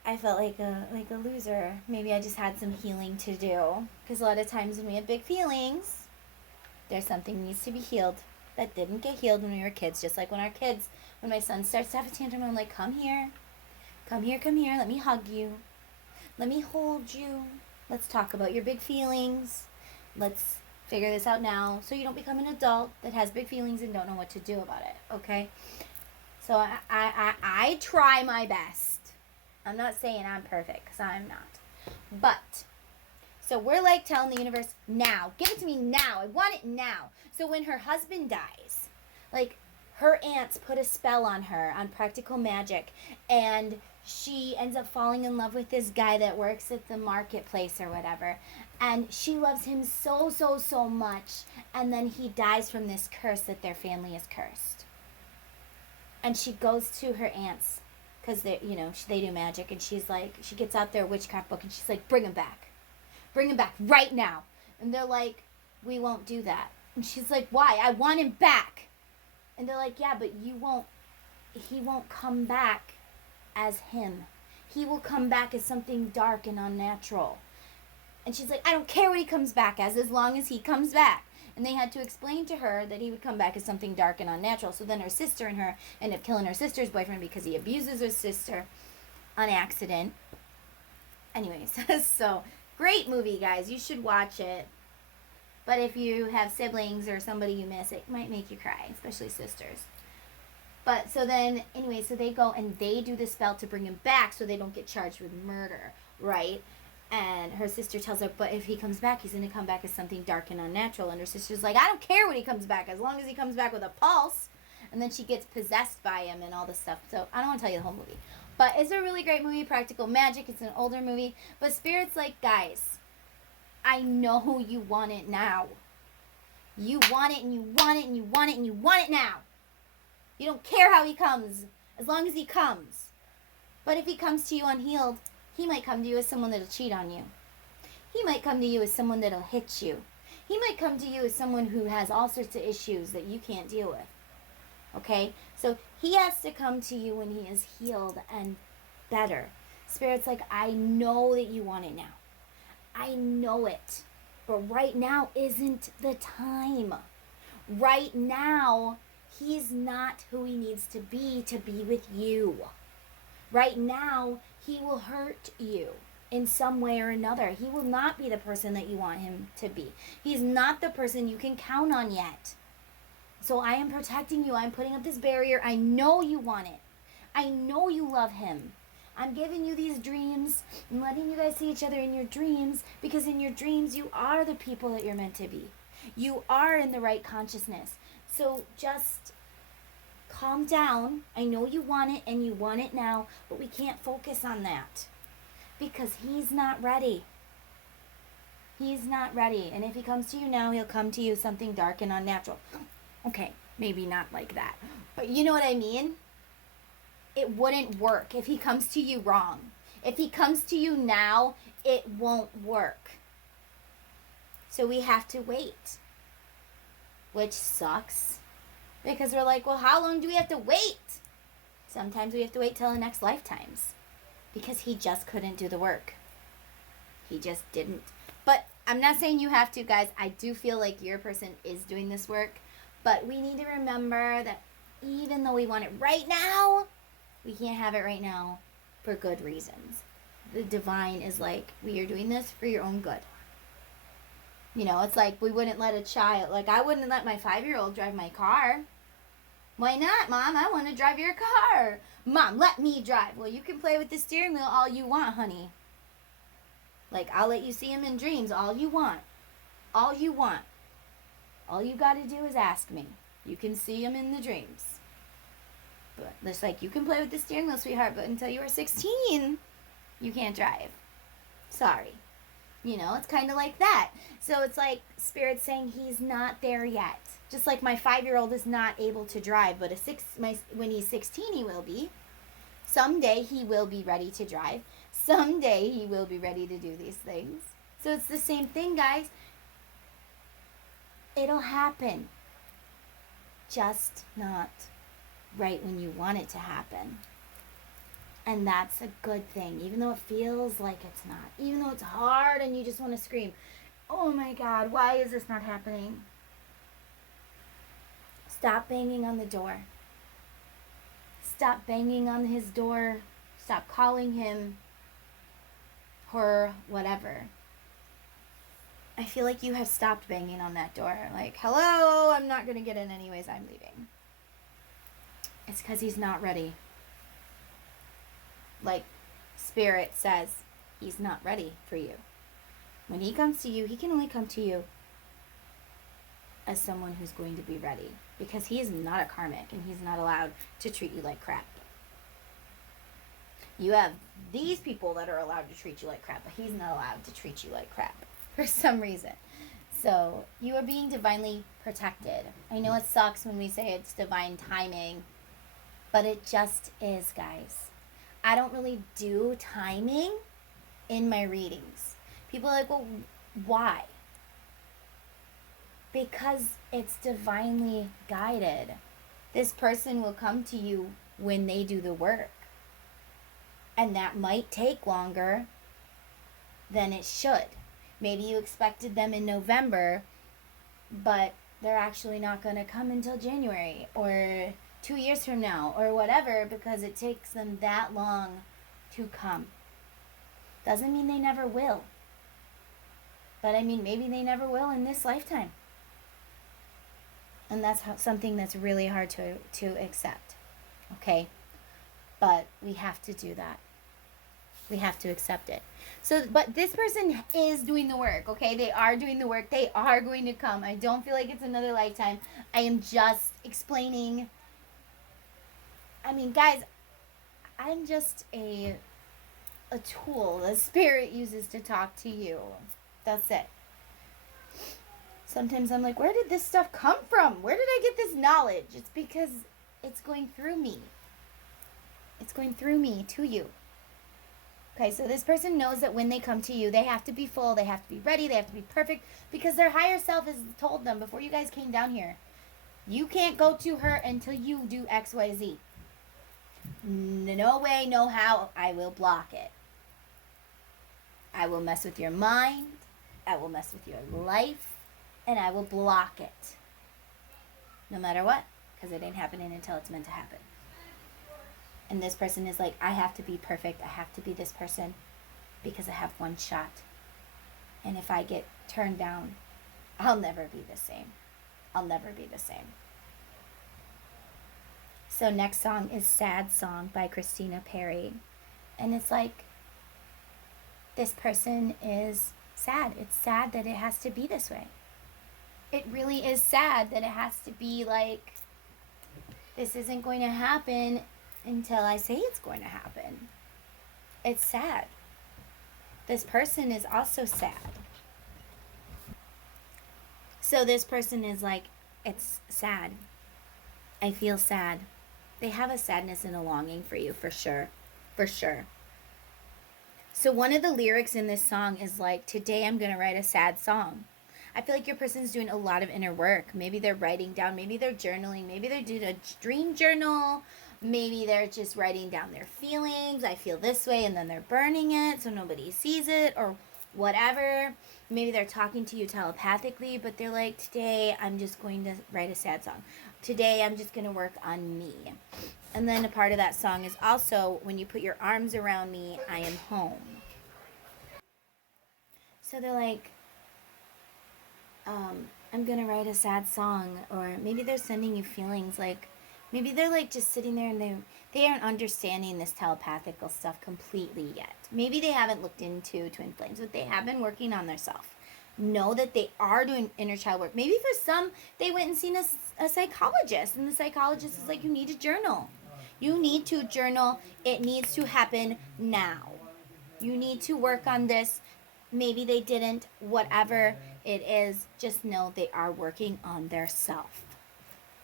I felt like a loser. Maybe I just had some healing to do. Because a lot of times when we have big feelings, there's something that needs to be healed that didn't get healed when we were kids. Just like when my son starts to have a tantrum, I'm like, come here, let me hug you. Let me hold you. Let's talk about your big feelings. Let's figure this out now so you don't become an adult that has big feelings and don't know what to do about it, okay? So I try my best. I'm not saying I'm perfect, because I'm not. But, so we're like telling the universe, now. Give it to me now. I want it now. So when her husband dies, like, her aunts put a spell on her on Practical Magic, and she ends up falling in love with this guy that works at the marketplace or whatever. And she loves him so, so, so much. And then he dies from this curse that their family is cursed. And she goes to her aunts, because they do magic, and she's like, she gets out their witchcraft book, and she's like, bring him back right now. And they're like, we won't do that. And she's like, why? I want him back. And they're like, yeah, but he won't come back as him. He will come back as something dark and unnatural. And she's like, I don't care what he comes back as long as he comes back. And they had to explain to her that he would come back as something dark and unnatural. So then her sister and her end up killing her sister's boyfriend because he abuses her sister on accident. Anyways, so great movie, guys. You should watch it. But if you have siblings or somebody you miss, it might make you cry, especially sisters. But so then, anyway, so they go and they do the spell to bring him back so they don't get charged with murder, right? And her sister tells her, but if he comes back, he's going to come back as something dark and unnatural. And her sister's like, I don't care when he comes back, as long as he comes back with a pulse. And then she gets possessed by him and all this stuff. So I don't want to tell you the whole movie. But it's a really great movie, Practical Magic. It's an older movie. But Spirit's like, guys, I know you want it now. You want it and you want it and you want it and you want it now. You don't care how he comes, as long as he comes. But if he comes to you unhealed, he might come to you as someone that'll cheat on you. He might come to you as someone that'll hit you. He might come to you as someone who has all sorts of issues that you can't deal with. Okay? So he has to come to you when he is healed and better. Spirit's like, I know that you want it now. I know it. But right now isn't the time. Right now, he's not who he needs to be with you. Right now, he will hurt you in some way or another. He will not be the person that you want him to be. He's not the person you can count on yet. So I am protecting you. I'm putting up this barrier. I know you want it. I know you love him. I'm giving you these dreams and letting you guys see each other in your dreams, because in your dreams, you are the people that you're meant to be. You are in the right consciousness. So just calm down. I know you want it and you want it now, but we can't focus on that because he's not ready. He's not ready. And if he comes to you now, he'll come to you something dark and unnatural. Okay, maybe not like that, but you know what I mean? It wouldn't work if he comes to you wrong. If he comes to you now, it won't work. So we have to wait, which sucks because we're like, well, how long do we have to wait? Sometimes we have to wait till the next lifetimes because he just couldn't do the work. He just didn't. But I'm not saying you have to, guys. I do feel like your person is doing this work. But we need to remember that even though we want it right now, we can't have it right now for good reasons. The divine is like, we are doing this for your own good. You know, it's like we wouldn't let a child, like I wouldn't let my 5-year-old drive my car. Why not, Mom? I want to drive your car. Mom, let me drive. Well, you can play with the steering wheel all you want, honey. Like, I'll let you see him in dreams all you want. All you want. All you got to do is ask me. You can see him in the dreams. But it's like, you can play with the steering wheel, sweetheart, but until you are 16, you can't drive. Sorry. You know, it's kind of like that. So it's like Spirit's saying he's not there yet. Just like my 5-year-old is not able to drive, but when he's 16, he will be. Someday he will be ready to drive. Someday he will be ready to do these things. So it's the same thing, guys. It'll happen. Just not right when you want it to happen. And that's a good thing, even though it feels like it's not. Even though it's hard and you just want to scream, oh my God, why is this not happening? Stop banging on the door. Stop banging on his door. Stop calling him, her, whatever. I feel like you have stopped banging on that door. Like, hello, I'm not going to get in anyways, I'm leaving. It's because he's not ready. Like Spirit says, he's not ready for you. When he comes to you, he can only come to you as someone who's going to be ready. Because he is not a karmic and he's not allowed to treat you like crap. You have these people that are allowed to treat you like crap, but he's not allowed to treat you like crap for some reason. So you are being divinely protected. I know it sucks when we say it's divine timing, but it just is, guys. I don't really do timing in my readings. People are like, well, why? Because it's divinely guided. This person will come to you when they do the work. And that might take longer than it should. Maybe you expected them in November, but they're actually not going to come until January or 2 years from now or whatever, because it takes them that long to come. Doesn't mean they never will. But I mean, maybe they never will in this lifetime. And that's something that's really hard to accept. Okay? But we have to do that. We have to accept it. So, but this person is doing the work, okay? They are doing the work. They are going to come. I don't feel like it's another lifetime. I am just explaining. I mean, guys, I'm just a tool the Spirit uses to talk to you. That's it. Sometimes I'm like, where did this stuff come from? Where did I get this knowledge? It's because it's going through me. It's going through me to you. Okay, so this person knows that when they come to you, they have to be full, they have to be ready, they have to be perfect, because their higher self has told them before you guys came down here, you can't go to her until you do X, Y, Z. No way, no how, I will block it. I will mess with your mind, I will mess with your life, and I will block it. No matter what, because it ain't happening until it's meant to happen. And this person is like, I have to be perfect. I have to be this person because I have one shot. And if I get turned down, I'll never be the same. I'll never be the same. So next song is Sad Song by Christina Perry. And it's like, this person is sad. It's sad that it has to be this way. It really is sad that it has to be like, this isn't going to happen until I say it's going to happen. It's sad. This person is also sad. So this person is like, it's sad. I feel sad. They have a sadness and a longing for you, for sure. For sure. So one of the lyrics in this song is like, today I'm going to write a sad song. I feel like your person's doing a lot of inner work. Maybe they're writing down, maybe they're journaling, maybe they're doing a dream journal, maybe they're just writing down their feelings. I feel this way, and then they're burning it so nobody sees it, or whatever. Maybe they're talking to you telepathically, but they're like, today I'm just going to write a sad song. Today I'm just going to work on me. And then a part of that song is also, when you put your arms around me, I am home. So they're like, I'm going to write a sad song. Or maybe they're sending you feelings like, maybe they're like just sitting there and they aren't understanding this telepathical stuff completely yet. Maybe they haven't looked into twin flames, but they have been working on themselves. Know that they are doing inner child work. Maybe for some, they went and seen a psychologist, and the psychologist is like, you need to journal. You need to journal. It needs to happen now. You need to work on this. Maybe they didn't. Whatever it is, just know they are working on their self.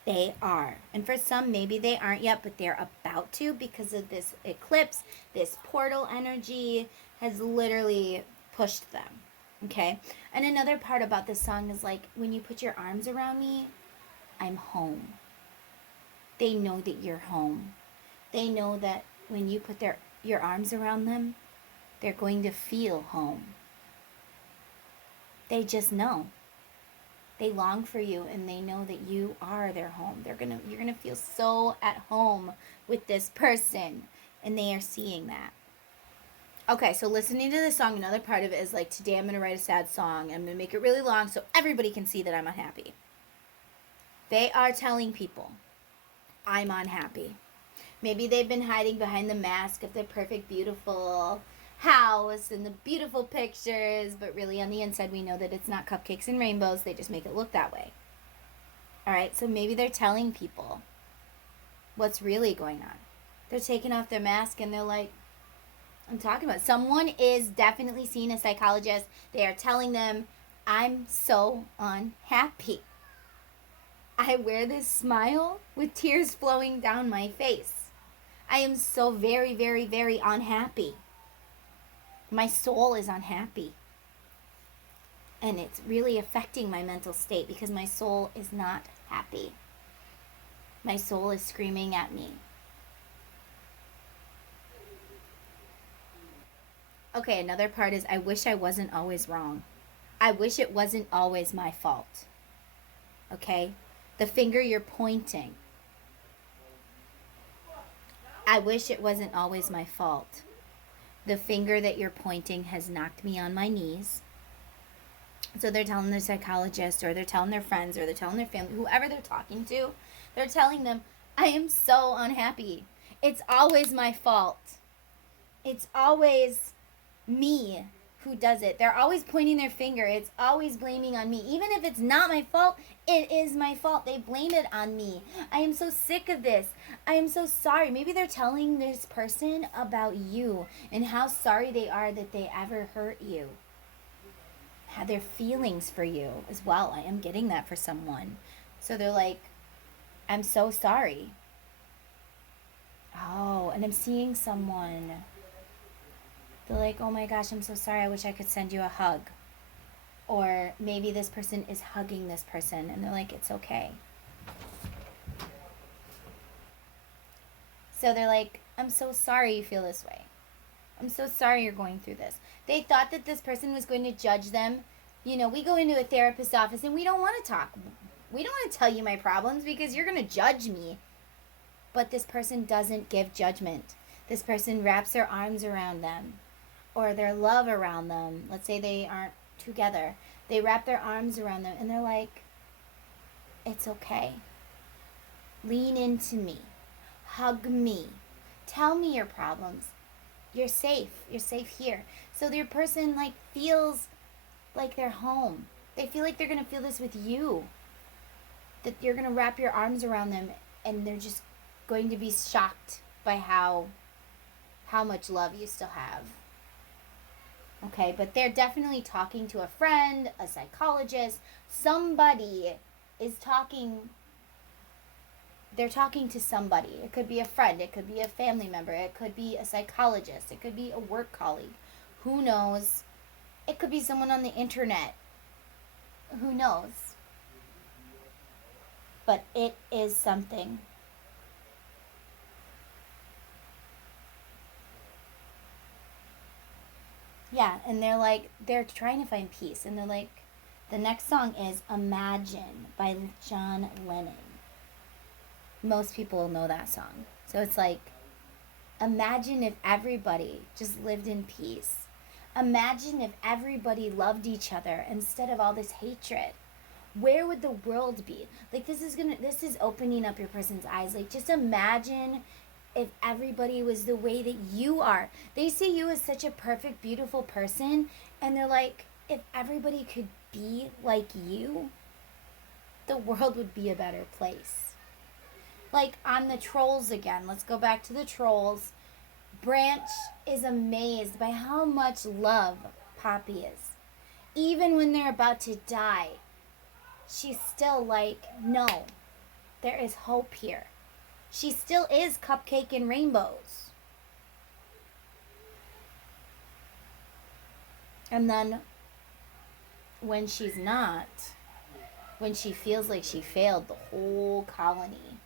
They are. And for some, maybe they aren't yet, but they're about to, because of this eclipse. This portal energy has literally pushed them. Okay? And another part about this song is like, when you put your arms around me, I'm home. They know that you're home. They know that when you put your arms around them, they're going to feel home. They just know. They long for you, and they know that you are their home. You're gonna feel so at home with this person, and they are seeing that. Okay, so listening to this song, another part of it is like, today I'm gonna write a sad song. I'm gonna make it really long so everybody can see that I'm unhappy. They are telling people, I'm unhappy. Maybe they've been hiding behind the mask of their perfect, beautiful house and the beautiful pictures, but really on the inside we know that it's not cupcakes and rainbows. They just make it look that way. All right, so maybe they're telling people what's really going on. They're taking off their mask and they're like, I'm talking about, someone is definitely seeing a psychologist. They are telling them, I'm so unhappy. I wear this smile with tears flowing down my face. I am so very, very, very unhappy. My soul is unhappy. And it's really affecting my mental state because my soul is not happy. My soul is screaming at me. Okay, another part is, I wish I wasn't always wrong. I wish it wasn't always my fault. Okay? The finger you're pointing. I wish it wasn't always my fault. The finger that you're pointing has knocked me on my knees. So they're telling the psychologist, or they're telling their friends, or they're telling their family, whoever they're talking to, they're telling them, I am so unhappy. It's always my fault. It's always me who does it. They're always pointing their finger. It's always blaming on me. Even if it's not my fault, it is my fault. They blame it on me. I am so sick of this. I am so sorry. Maybe they're telling this person about you and how sorry they are that they ever hurt you. Had their feelings for you as well. I am getting that for someone. So they're like, I'm so sorry. Oh, and I'm seeing someone. They're like, oh my gosh, I'm so sorry. I wish I could send you a hug. Or maybe this person is hugging this person and they're like, it's okay. So they're like, I'm so sorry you feel this way. I'm so sorry you're going through this. They thought that this person was going to judge them. You know, we go into a therapist's office and we don't want to talk. We don't want to tell you my problems because you're going to judge me. But this person doesn't give judgment. This person wraps their arms around them, or their love around them. Let's say they aren't together. They wrap their arms around them and they're like, it's okay. Lean into me. Hug me. Tell me your problems. You're safe. You're safe here. So your person like feels like they're home. They feel like they're going to feel this with you. That you're going to wrap your arms around them and they're just going to be shocked by how much love you still have. Okay, but they're definitely talking to a friend, a psychologist, somebody is talking. They're talking to somebody. It could be a friend, it could be a family member, it could be a psychologist, it could be a work colleague. Who knows? It could be someone on the internet. Who knows? But it is something. Yeah, and they're trying to find peace. And they're like, the next song is Imagine by John Lennon. Most people know that song. So it's like, imagine if everybody just lived in peace. Imagine if everybody loved each other instead of all this hatred. Where would the world be? Like, this is opening up your person's eyes. Like, just imagine if everybody was the way that you are. They see you as such a perfect, beautiful person, and they're like, if everybody could be like you, the world would be a better place. Like, on the trolls again. Let's go back to the trolls. Branch is amazed by how much love Poppy is. Even when they're about to die, she's still like, no, there is hope here. She still is cupcake and rainbows. And then when she's not, when she feels like she failed the whole colony,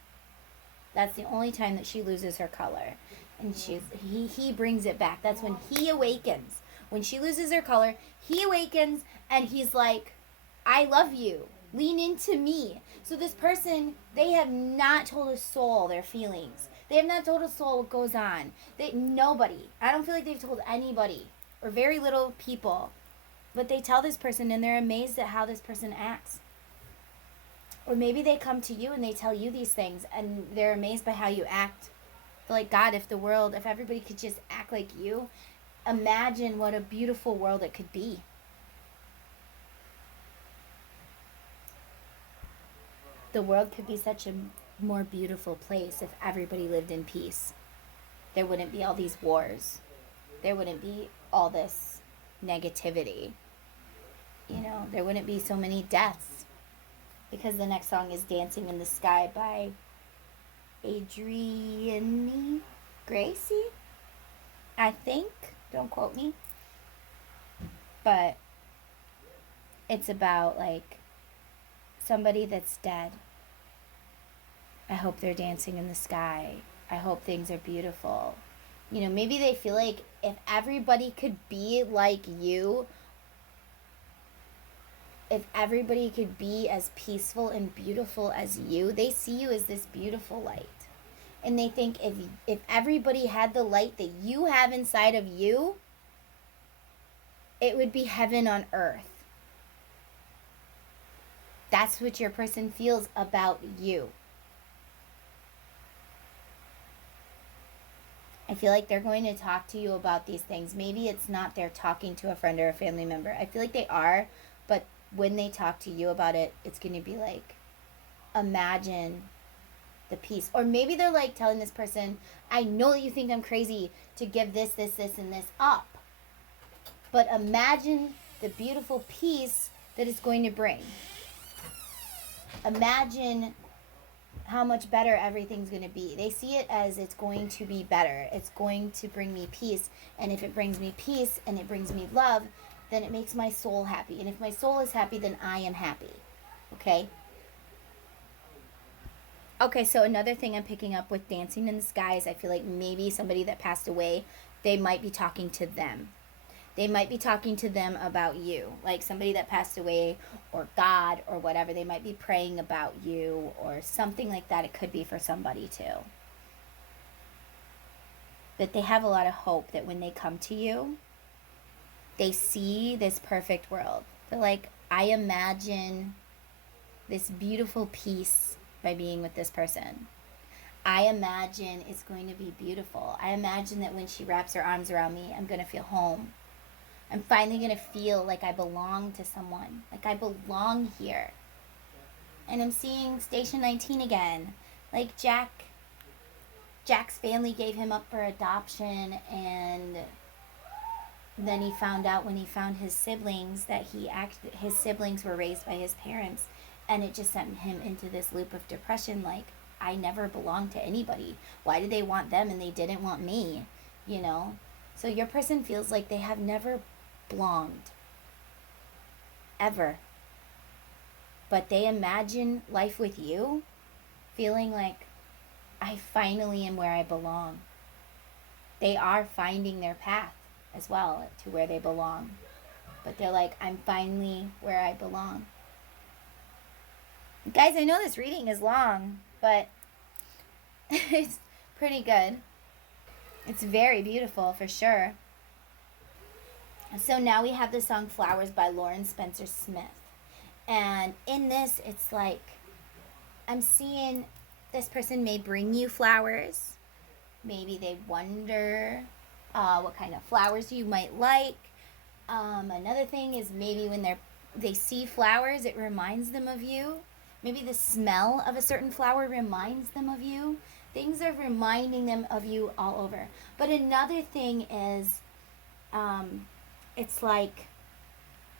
that's the only time that she loses her color. And he brings it back. That's when he awakens. When she loses her color, he awakens and he's like, I love you. Lean into me. So this person, they have not told a soul their feelings. They have not told a soul what goes on. Nobody. I don't feel like they've told anybody, or very little people. But they tell this person and they're amazed at how this person acts. Or maybe they come to you and they tell you these things and they're amazed by how you act. They're like, God, if everybody could just act like you, imagine what a beautiful world it could be. The world could be such a more beautiful place if everybody lived in peace. There wouldn't be all these wars. There wouldn't be all this negativity. You know, there wouldn't be so many deaths. Because the next song is Dancing in the Sky by Adrienne Gracie, I think. Don't quote me. But it's about, like, somebody that's dead. I hope they're dancing in the sky. I hope things are beautiful. You know, maybe they feel like if everybody could be like you, if everybody could be as peaceful and beautiful as you, they see you as this beautiful light. And they think if everybody had the light that you have inside of you, it would be heaven on earth. That's what your person feels about you. I feel like they're going to talk to you about these things. Maybe it's not they're talking to a friend or a family member. I feel like they are, but when they talk to you about it, it's going to be like, imagine the peace. Or maybe they're like telling this person, I know that you think I'm crazy to give this, this, this, and this up. But imagine the beautiful peace that it's going to bring. Imagine how much better everything's going to be. They see it as it's going to be better. It's going to bring me peace. And if it brings me peace and it brings me love, then it makes my soul happy. And if my soul is happy, then I am happy. Okay? Okay, so another thing I'm picking up with Dancing in the Sky is I feel like maybe somebody that passed away, they might be talking to them. They might be talking to them about you. Like somebody that passed away or God or whatever. They might be praying about you or something like that. It could be for somebody too. But they have a lot of hope that when they come to you, they see this perfect world. They're like, I imagine this beautiful peace by being with this person. I imagine it's going to be beautiful. I imagine that when she wraps her arms around me, I'm going to feel home. I'm finally going to feel like I belong to someone. Like I belong here. And I'm seeing Station 19 again. Like Jack's family gave him up for adoption, and then he found out when he found his siblings that his siblings were raised by his parents, and it just sent him into this loop of depression. Like, I never belonged to anybody. Why did they want them and they didn't want me? You know? So your person feels like they have never belonged. Ever. But they imagine life with you, feeling like, I finally am where I belong. They are finding their path as well to where they belong. But they're like, I'm finally where I belong. Guys, I know this reading is long, but it's pretty good. It's very beautiful for sure. So now we have the song Flowers by Lauren Spencer Smith. And in this, it's like, I'm seeing this person may bring you flowers. Maybe they wonder what kind of flowers you might like. Another thing is maybe when they see flowers, it reminds them of you. Maybe the smell of a certain flower reminds them of you. Things are reminding them of you all over. But another thing is, it's like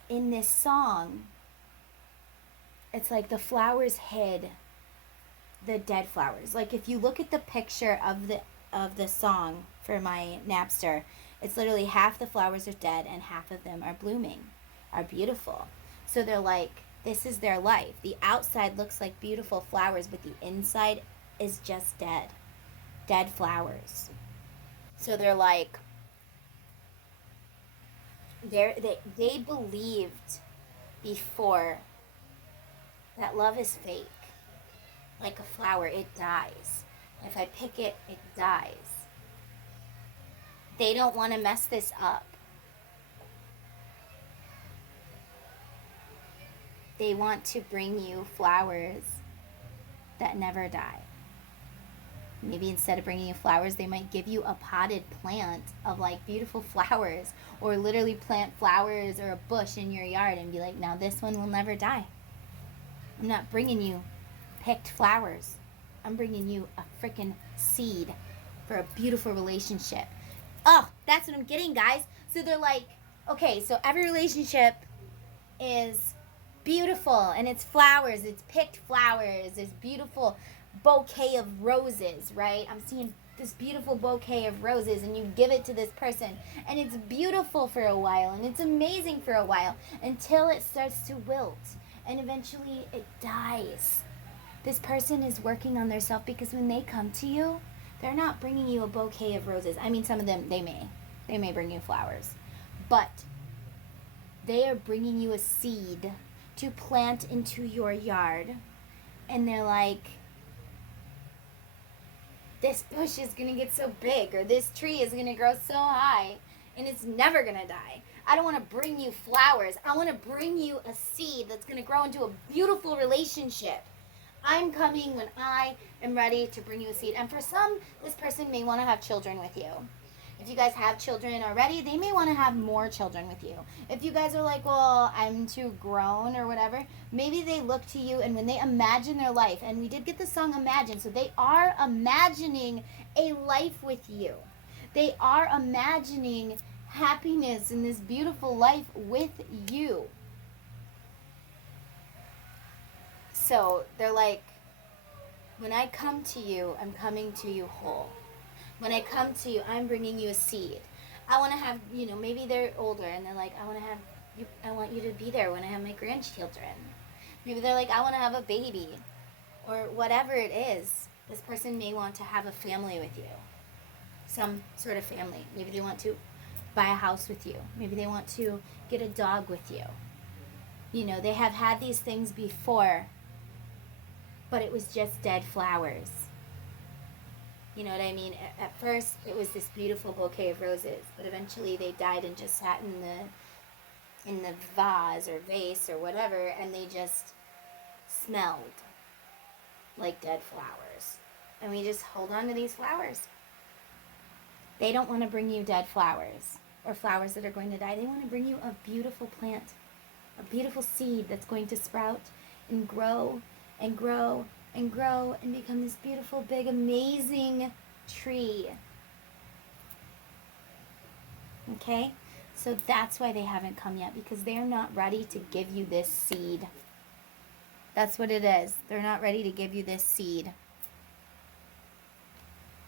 in this song, it's like the flowers hid the dead flowers. Like if you look at the picture of the song for my Napster, it's literally half the flowers are dead and half of them are blooming, are beautiful. So they're like, this is their life. The outside looks like beautiful flowers, but the inside is just dead flowers. So they're like, they believed before that love is fake. Like a flower, it dies. If I pick it, it dies. They don't want to mess this up. They want to bring you flowers that never die. Maybe instead of bringing you flowers, they might give you a potted plant of like beautiful flowers, or literally plant flowers or a bush in your yard and be like, now this one will never die. I'm not bringing you picked flowers. I'm bringing you a freaking seed for a beautiful relationship. Oh, that's what I'm getting, guys. So they're like, okay, so every relationship is beautiful and it's flowers, it's picked flowers, it's beautiful bouquet of roses, right? I'm seeing this beautiful bouquet of roses and you give it to this person and it's beautiful for a while and it's amazing for a while until it starts to wilt and eventually it dies. This person is working on themselves because when they come to you, they're not bringing you a bouquet of roses. I mean, some of them, they may bring you flowers, but they are bringing you a seed to plant into your yard. And they're like, this bush is going to get so big, or this tree is going to grow so high, and it's never going to die. I don't want to bring you flowers. I want to bring you a seed that's going to grow into a beautiful relationship. I'm coming when I am ready to bring you a seed. And for some, this person may want to have children with you. If you guys have children already, they may want to have more children with you. If you guys are like, well, I'm too grown or whatever, maybe they look to you and when they imagine their life, and we did get the song Imagine, so they are imagining a life with you. They are imagining happiness in this beautiful life with you. So they're like, when I come to you, I'm coming to you whole. When I come to you, I'm bringing you a seed. I want to have, maybe they're older and they're like, I want you to be there when I have my grandchildren. Maybe they're like, I want to have a baby, or whatever it is. This person may want to have a family with you, some sort of family. Maybe they want to buy a house with you. Maybe they want to get a dog with you. They have had these things before, but it was just dead flowers. You know what I mean? At first, it was this beautiful bouquet of roses, but eventually they died and just sat in the vase or vase or whatever, and they just smelled like dead flowers. And we just hold on to these flowers. They don't want to bring you dead flowers or flowers that are going to die. They want to bring you a beautiful plant, a beautiful seed that's going to sprout and grow and grow and grow and become this beautiful, big, amazing tree. Okay? So that's why they haven't come yet, because they're not ready to give you this seed. That's what it is. They're not ready to give you this seed.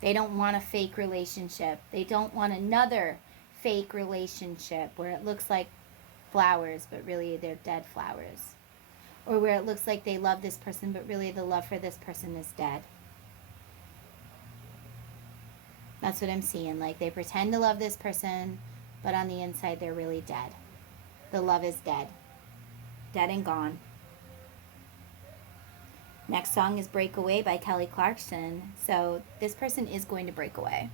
They don't want a fake relationship. They don't want another fake relationship where it looks like flowers, but really they're dead flowers. Or where it looks like they love this person, but really the love for this person is dead. That's what I'm seeing. Like, they pretend to love this person, but on the inside they're really dead. The love is dead. Dead and gone. Next song is Break Away by Kelly Clarkson. So this person is going to break away.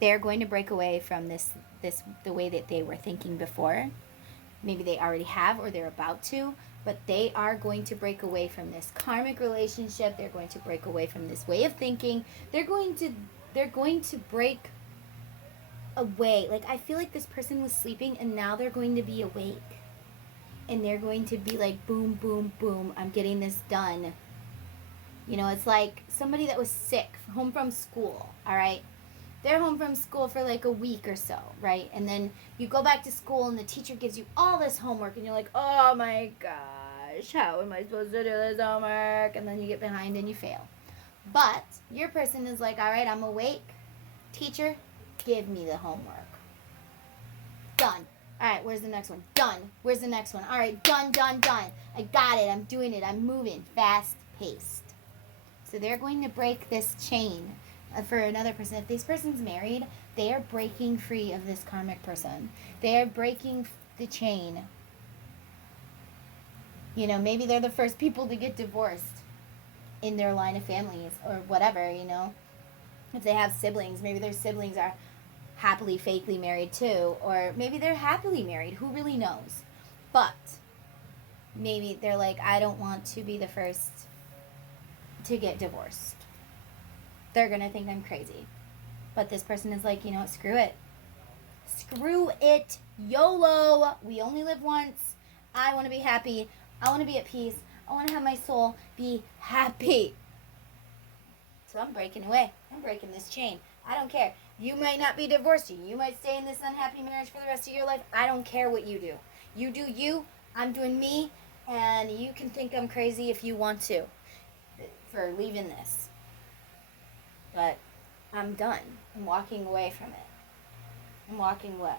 They're going to break away from this the way that they were thinking before. Maybe they already have, or they're about to, but they are going to break away from this karmic relationship. They're going to break away from this way of thinking. They're going to break away. Like, I feel like this person was sleeping and now they're going to be awake. And they're going to be like, boom, boom, boom, I'm getting this done. You know, it's like somebody that was sick, home from school, all right? They're home from school for like a week or so, right? And then you go back to school and the teacher gives you all this homework and you're like, oh my gosh, how am I supposed to do this homework? And then you get behind and you fail. But your person is like, all right, I'm awake. Teacher, give me the homework. Done. All right, where's the next one? Done. Where's the next one? All right, done, done, done. I got it. I'm doing it. I'm moving. Fast-paced. So they're going to break this chain for another person. If this person's married, they are breaking free of this karmic person. They are breaking the chain. You know, maybe they're the first people to get divorced in their line of families or whatever, you know. If they have siblings, maybe their siblings are happily, fakely married too. Or maybe they're happily married. Who really knows? But maybe they're like, I don't want to be the first to get divorced. They're going to think I'm crazy. But this person is like, you know what, screw it. Screw it. YOLO. We only live once. I want to be happy. I want to be at peace. I want to have my soul be happy. So I'm breaking away. I'm breaking this chain. I don't care. You might not be divorced. You might stay in this unhappy marriage for the rest of your life. I don't care what you do. You do you. I'm doing me. And you can think I'm crazy if you want to for leaving this. But I'm done. I'm walking away from it. I'm walking away.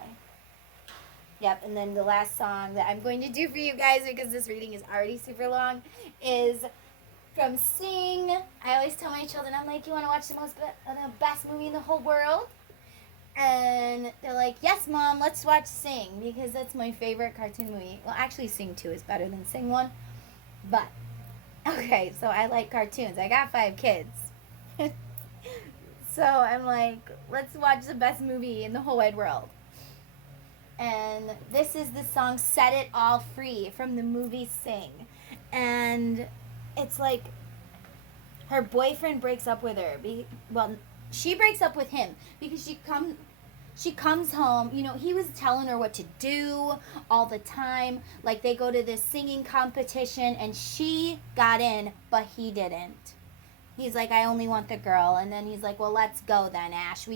Yep, and then the last song that I'm going to do for you guys, because this reading is already super long, is from Sing. I always tell my children, I'm like, you want to watch the best movie in the whole world? And they're like, yes, Mom, let's watch Sing, because that's my favorite cartoon movie. Well, actually, Sing 2 is better than Sing 1. But, okay, so I like cartoons. I got 5 kids. So I'm like, let's watch the best movie in the whole wide world. And this is the song Set It All Free from the movie Sing. And it's like her boyfriend breaks up with her. Well, she breaks up with him because she comes home. You know, he was telling her what to do all the time. Like, they go to this singing competition and she got in, but he didn't. He's like, I only want the girl. And then he's like, well, let's go then, Ash.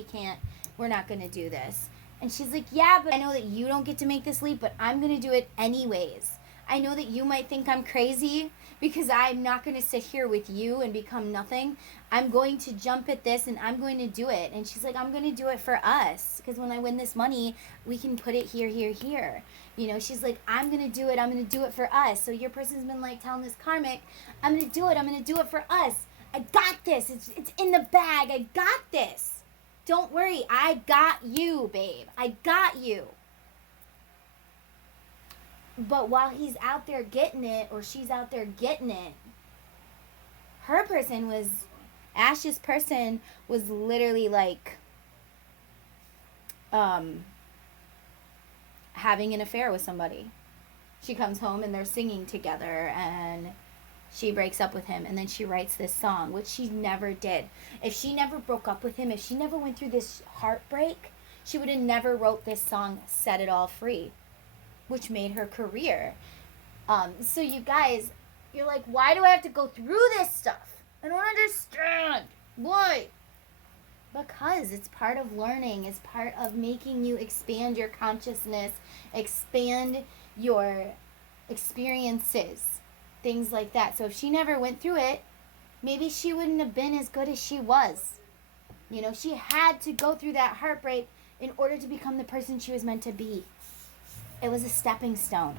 We're not going to do this. And she's like, yeah, but I know that you don't get to make this leap, but I'm going to do it anyways. I know that you might think I'm crazy because I'm not going to sit here with you and become nothing. I'm going to jump at this and I'm going to do it. And she's like, I'm going to do it for us because when I win this money, we can put it here, here, here. You know, she's like, I'm going to do it. I'm going to do it for us. So your person's been like telling this karmic, I'm going to do it. I'm going to do it for us. I got this. It's in the bag. I got this. Don't worry. I got you, babe. I got you. But while he's out there getting it, or she's out there getting it, Ash's person was literally like, having an affair with somebody. She comes home and they're singing together and she breaks up with him, and then she writes this song, which she never did. If she never broke up with him, if she never went through this heartbreak, she would have never wrote this song, Set It All Free, which made her career. So you guys, you're like, why do I have to go through this stuff? I don't understand. Why? Because it's part of learning. It's part of making you expand your consciousness, expand your experiences. Things like that. So if she never went through it, maybe she wouldn't have been as good as she was. You know, she had to go through that heartbreak in order to become the person she was meant to be. It was a stepping stone.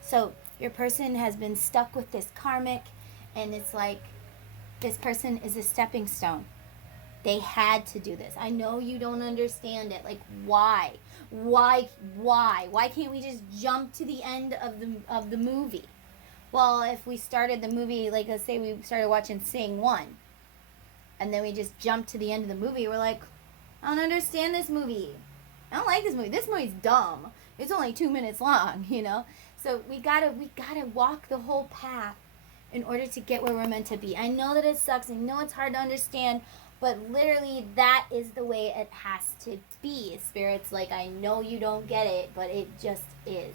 So your person has been stuck with this karmic, and it's like this person is a stepping stone. They had to do this. I know you don't understand it. Like, why? Why can't we just jump to the end of the movie? Well, if we started the movie, like, let's say we started watching Sing 1, and then we just jumped to the end of the movie, we're like, I don't understand this movie. I don't like this movie. This movie's dumb. It's only 2 minutes long, you know? So we gotta walk the whole path in order to get where we're meant to be. I know that it sucks. I know it's hard to understand, but literally that is the way it has to be. Spirit's like, I know you don't get it, but it just is.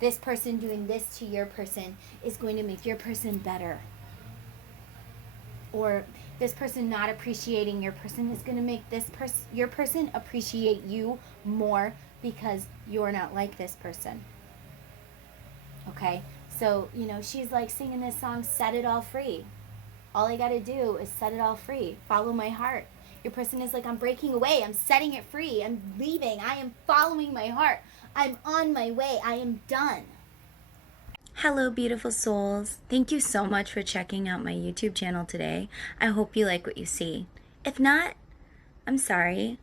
This person doing this to your person is going to make your person better. Or this person not appreciating your person is going to make your person appreciate you more because you're not like this person. Okay? So, you know, she's like singing this song, Set It All Free. All I got to do is set it all free. Follow my heart. Your person is like, I'm breaking away. I'm setting it free. I'm leaving. I am following my heart. I'm on my way. I am done. Hello, beautiful souls. Thank you so much for checking out my YouTube channel today. I hope you like what you see. If not, I'm sorry,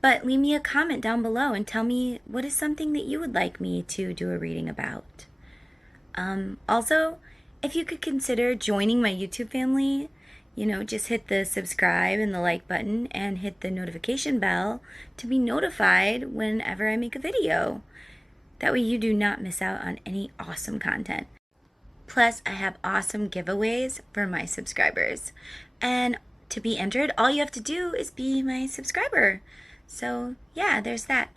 but leave me a comment down below and tell me what is something that you would like me to do a reading about. Also, if you could consider joining my YouTube family, you know, just hit the subscribe and the like button and hit the notification bell to be notified whenever I make a video. That way you do not miss out on any awesome content. Plus, I have awesome giveaways for my subscribers. And to be entered, all you have to do is be my subscriber. So yeah, there's that.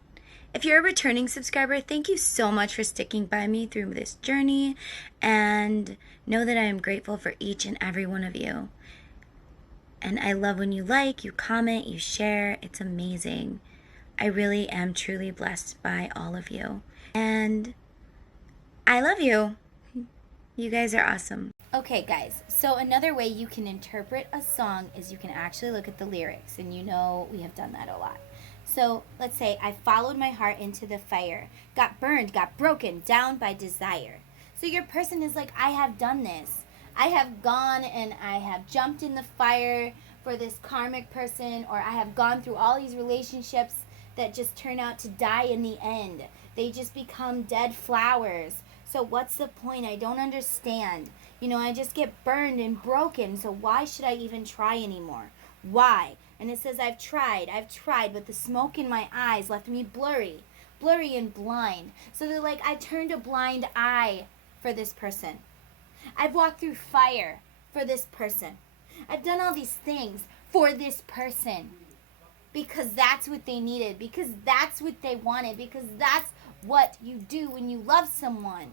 If you're a returning subscriber, thank you so much for sticking by me through this journey, and know that I am grateful for each and every one of you. And I love when you like, you comment, you share. It's amazing. I really am truly blessed by all of you. And I love you. You guys are awesome. Okay, guys, so another way you can interpret a song is you can actually look at the lyrics, and you know we have done that a lot. So let's say, I followed my heart into the fire, got burned, got broken down by desire. So your person is like, I have done this. I have gone and I have jumped in the fire for this karmic person, or I have gone through all these relationships that just turn out to die in the end. They just become dead flowers. So what's the point? I don't understand. You know, I just get burned and broken, so why should I even try anymore? Why? And it says, I've tried, but the smoke in my eyes left me blurry and blind. So they're like, I turned a blind eye for this person. I've walked through fire for this person. I've done all these things for this person because that's what they needed, because that's what they wanted, because that's what you do when you love someone,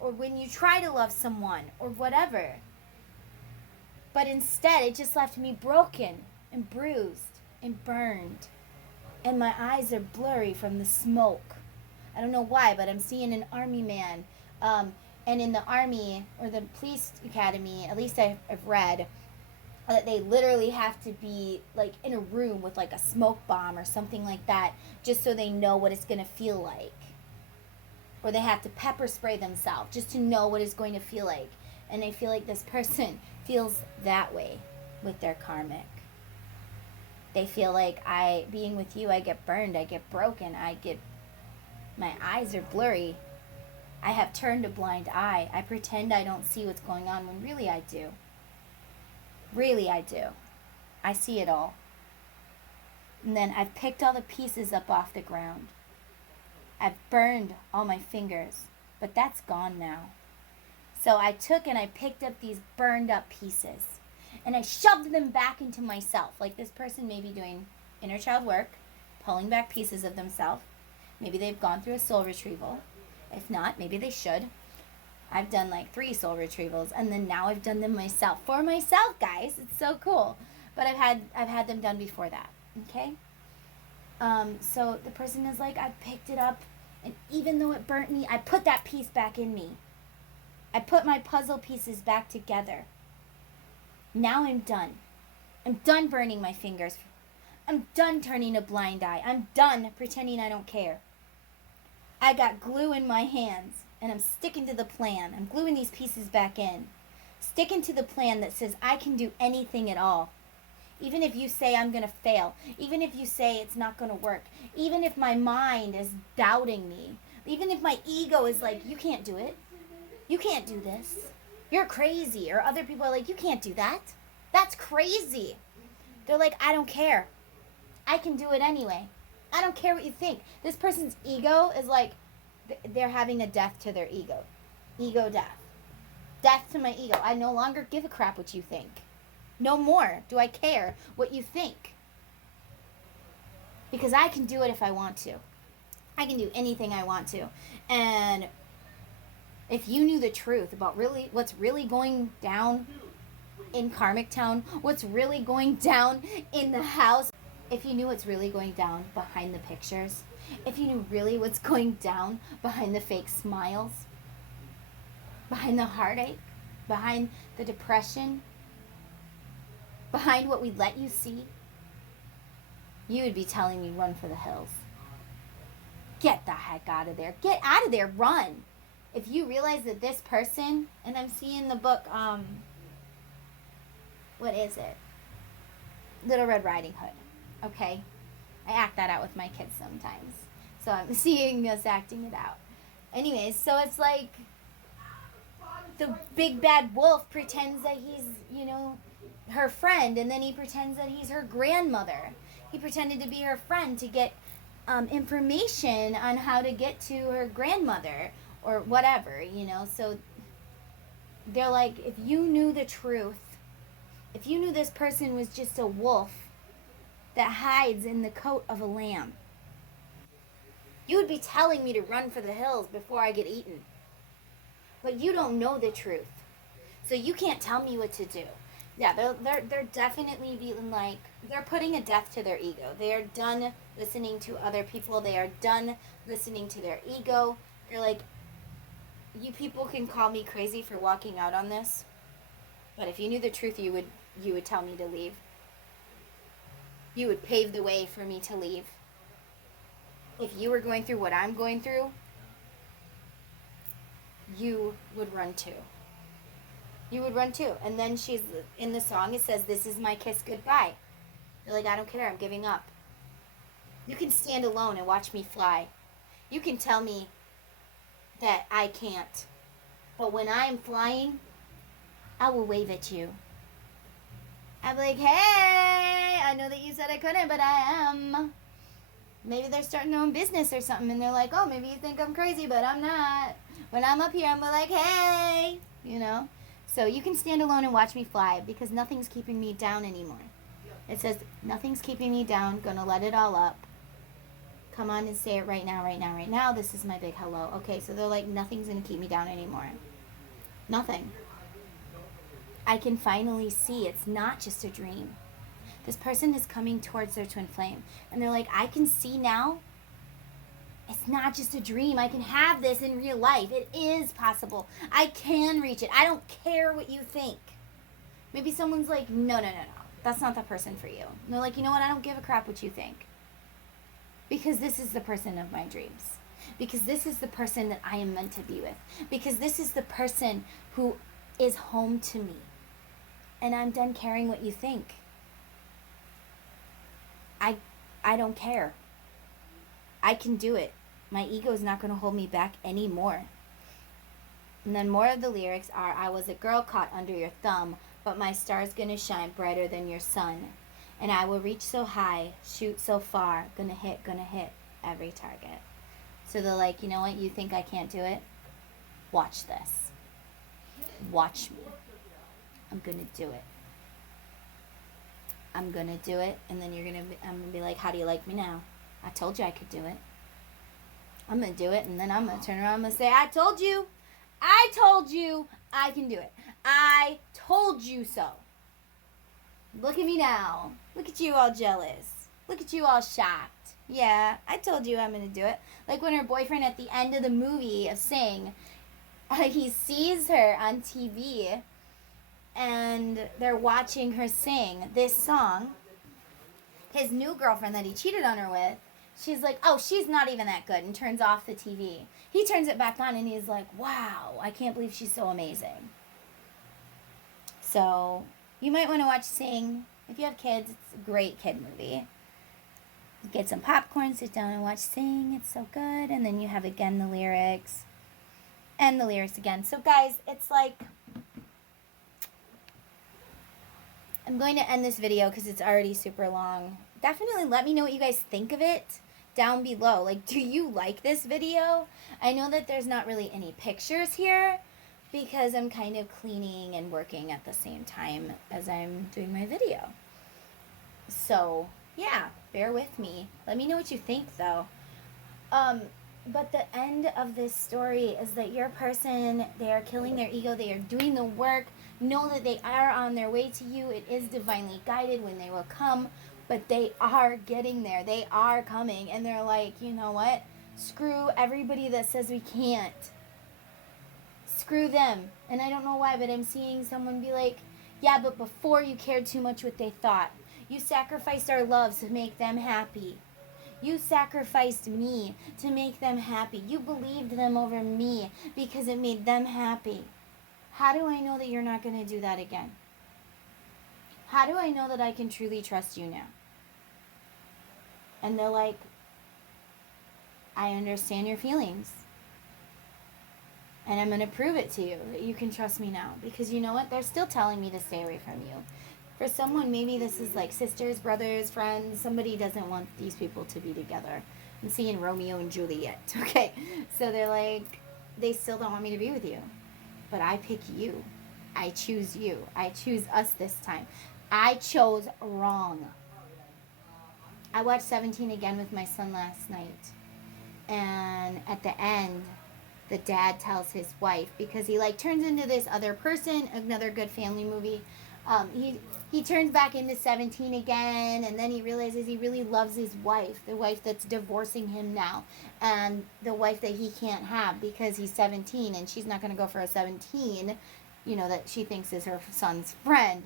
or when you try to love someone, or whatever. But instead, it just left me broken and bruised and burned. And my eyes are blurry from the smoke. I don't know why, but I'm seeing an army man. And in the army, or the police academy, at least I've read, that they literally have to be like in a room with like a smoke bomb or something like that, just so they know what it's going to feel like. Or they have to pepper spray themselves just to know what it's going to feel like. And I feel like this person feels that way with their karmic. They feel like, being with you, I get burned, I get broken, my eyes are blurry. I have turned a blind eye. I pretend I don't see what's going on when really I do. Really I do. I see it all. And then I've picked all the pieces up off the ground. I've burned all my fingers, but that's gone now. So I took and I picked up these burned up pieces, and I shoved them back into myself. Like this person may be doing inner child work, pulling back pieces of themselves. Maybe they've gone through a soul retrieval. If not, maybe they should. I've done like 3 soul retrievals, and then now I've done them myself. For myself, guys. It's so cool. But I've had them done before that. Okay? So the person is like, I picked it up, and even though it burnt me, I put that piece back in me. I put my puzzle pieces back together. Now I'm done. I'm done burning my fingers. I'm done turning a blind eye. I'm done pretending I don't care. I got glue in my hands, and I'm sticking to the plan. I'm gluing these pieces back in. Sticking to the plan that says I can do anything at all. Even if you say I'm going to fail. Even if you say it's not going to work. Even if my mind is doubting me. Even if my ego is like, you can't do it. You can't do this. You're crazy. Or other people are like, you can't do that. That's crazy. They're like, I don't care. I can do it anyway. I don't care what you think. This person's ego is like, they're having a death to their ego. Ego death. Death to my ego. I no longer give a crap what you think. No more do I care what you think. Because I can do it if I want to. I can do anything I want to. And if you knew the truth about really what's really going down in Karmic Town, what's really going down in the house, if you knew what's really going down behind the pictures, if you knew really what's going down behind the fake smiles, behind the heartache, behind the depression, behind what we let you see, you would be telling me run for the hills. Get the heck out of there. Get out of there. Run. If you realize that this person, and I'm seeing the book, what is it? Little Red Riding Hood. Okay? I act that out with my kids sometimes. So I'm seeing us acting it out. Anyways, so it's like the big bad wolf pretends that he's, her friend, and then he pretends that he's her grandmother. He pretended to be her friend to get information on how to get to her grandmother or whatever, So they're like, if you knew the truth, if you knew this person was just a wolf that hides in the coat of a lamb, you would be telling me to run for the hills before I get eaten. But you don't know the truth. So you can't tell me what to do. Yeah, they're definitely being like, they're putting a death to their ego. They are done listening to other people. They are done listening to their ego. They're like, you people can call me crazy for walking out on this, but if you knew the truth, you would tell me to leave. You would pave the way for me to leave. If you were going through what I'm going through, you would run too. You would run too. And then she's, in the song, it says, this is my kiss goodbye. You're like, I don't care, I'm giving up. You can stand alone and watch me fly. You can tell me that I can't. But when I'm flying, I will wave at you. I'm like, hey, I know that you said I couldn't, but I am. Maybe they're starting their own business or something, and they're like, oh, maybe you think I'm crazy, but I'm not. When I'm up here, I'm like, hey, So you can stand alone and watch me fly, because nothing's keeping me down anymore. It says, nothing's keeping me down, gonna let it all up. Come on and say it right now, right now, right now. This is my big hello. Okay, so they're like, nothing's gonna keep me down anymore. Nothing. I can finally see it's not just a dream. This person is coming towards their twin flame. And they're like, I can see now. It's not just a dream. I can have this in real life. It is possible. I can reach it. I don't care what you think. Maybe someone's like, no. That's not the person for you. And they're like, you know what? I don't give a crap what you think. Because this is the person of my dreams. Because this is the person that I am meant to be with. Because this is the person who is home to me. And I'm done caring what you think. I don't care. I can do it. My ego is not going to hold me back anymore. And then more of the lyrics are, I was a girl caught under your thumb, but my star's going to shine brighter than your sun. And I will reach so high, shoot so far, gonna hit every target. So they're like, you know what, you think I can't do it? Watch this. Watch me. I'm gonna do it. I'm gonna do it, and then I'm gonna be like, how do you like me now? I told you I could do it. I'm gonna do it, and then I'm gonna turn around and say, I told you I can do it. I told you so. Look at me now. Look at you all jealous. Look at you all shocked. Yeah, I told you I'm gonna do it. Like when her boyfriend at the end of the movie of Sing, he sees her on TV, and they're watching her sing this song. his new girlfriend that he cheated on her with, she's like, oh, she's not even that good, and turns off the TV. He turns it back on, and he's like, wow, I can't believe she's so amazing. So you might want to watch Sing. If you have kids, it's a great kid movie. Get some popcorn, sit down and watch Sing. It's so good. And then you have again the lyrics. And the lyrics again. So guys, it's like, I'm going to end this video because it's already super long. Definitely let me know what you guys think of it down below. Like, do you like this video? I know that there's not really any pictures here because I'm kind of cleaning and working at the same time as I'm doing my video. So, yeah, bear with me. Let me know what you think, though. But the end of this story is that your person, they are killing their ego. They are doing the work. Know that they are on their way to you. It is divinely guided when they will come. But they are getting there. They are coming. And they're like, you know what? Screw everybody that says we can't. Screw them. And I don't know why, but I'm seeing someone be like, yeah, but before you cared too much what they thought. You sacrificed our loves to make them happy. You sacrificed me to make them happy. You believed them over me because it made them happy. How do I know that you're not going to do that again? How do I know that I can truly trust you now? And they're like, I understand your feelings. And I'm going to prove it to you that you can trust me now. Because you know what? They're still telling me to stay away from you. For someone, maybe this is like sisters, brothers, friends. Somebody doesn't want these people to be together. I'm seeing Romeo and Juliet. Okay. So they're like, they still don't want me to be with you. But I pick you. I choose you. I choose us this time. I chose wrong. I watched 17 again with my son last night. And at the end, the dad tells his wife, because he like turns into this other person, another good family movie. He turns back into 17 again, and then he realizes he really loves his wife, the wife that's divorcing him now, and the wife that he can't have because he's 17, and she's not going to go for a 17, you know, that she thinks is her son's friend.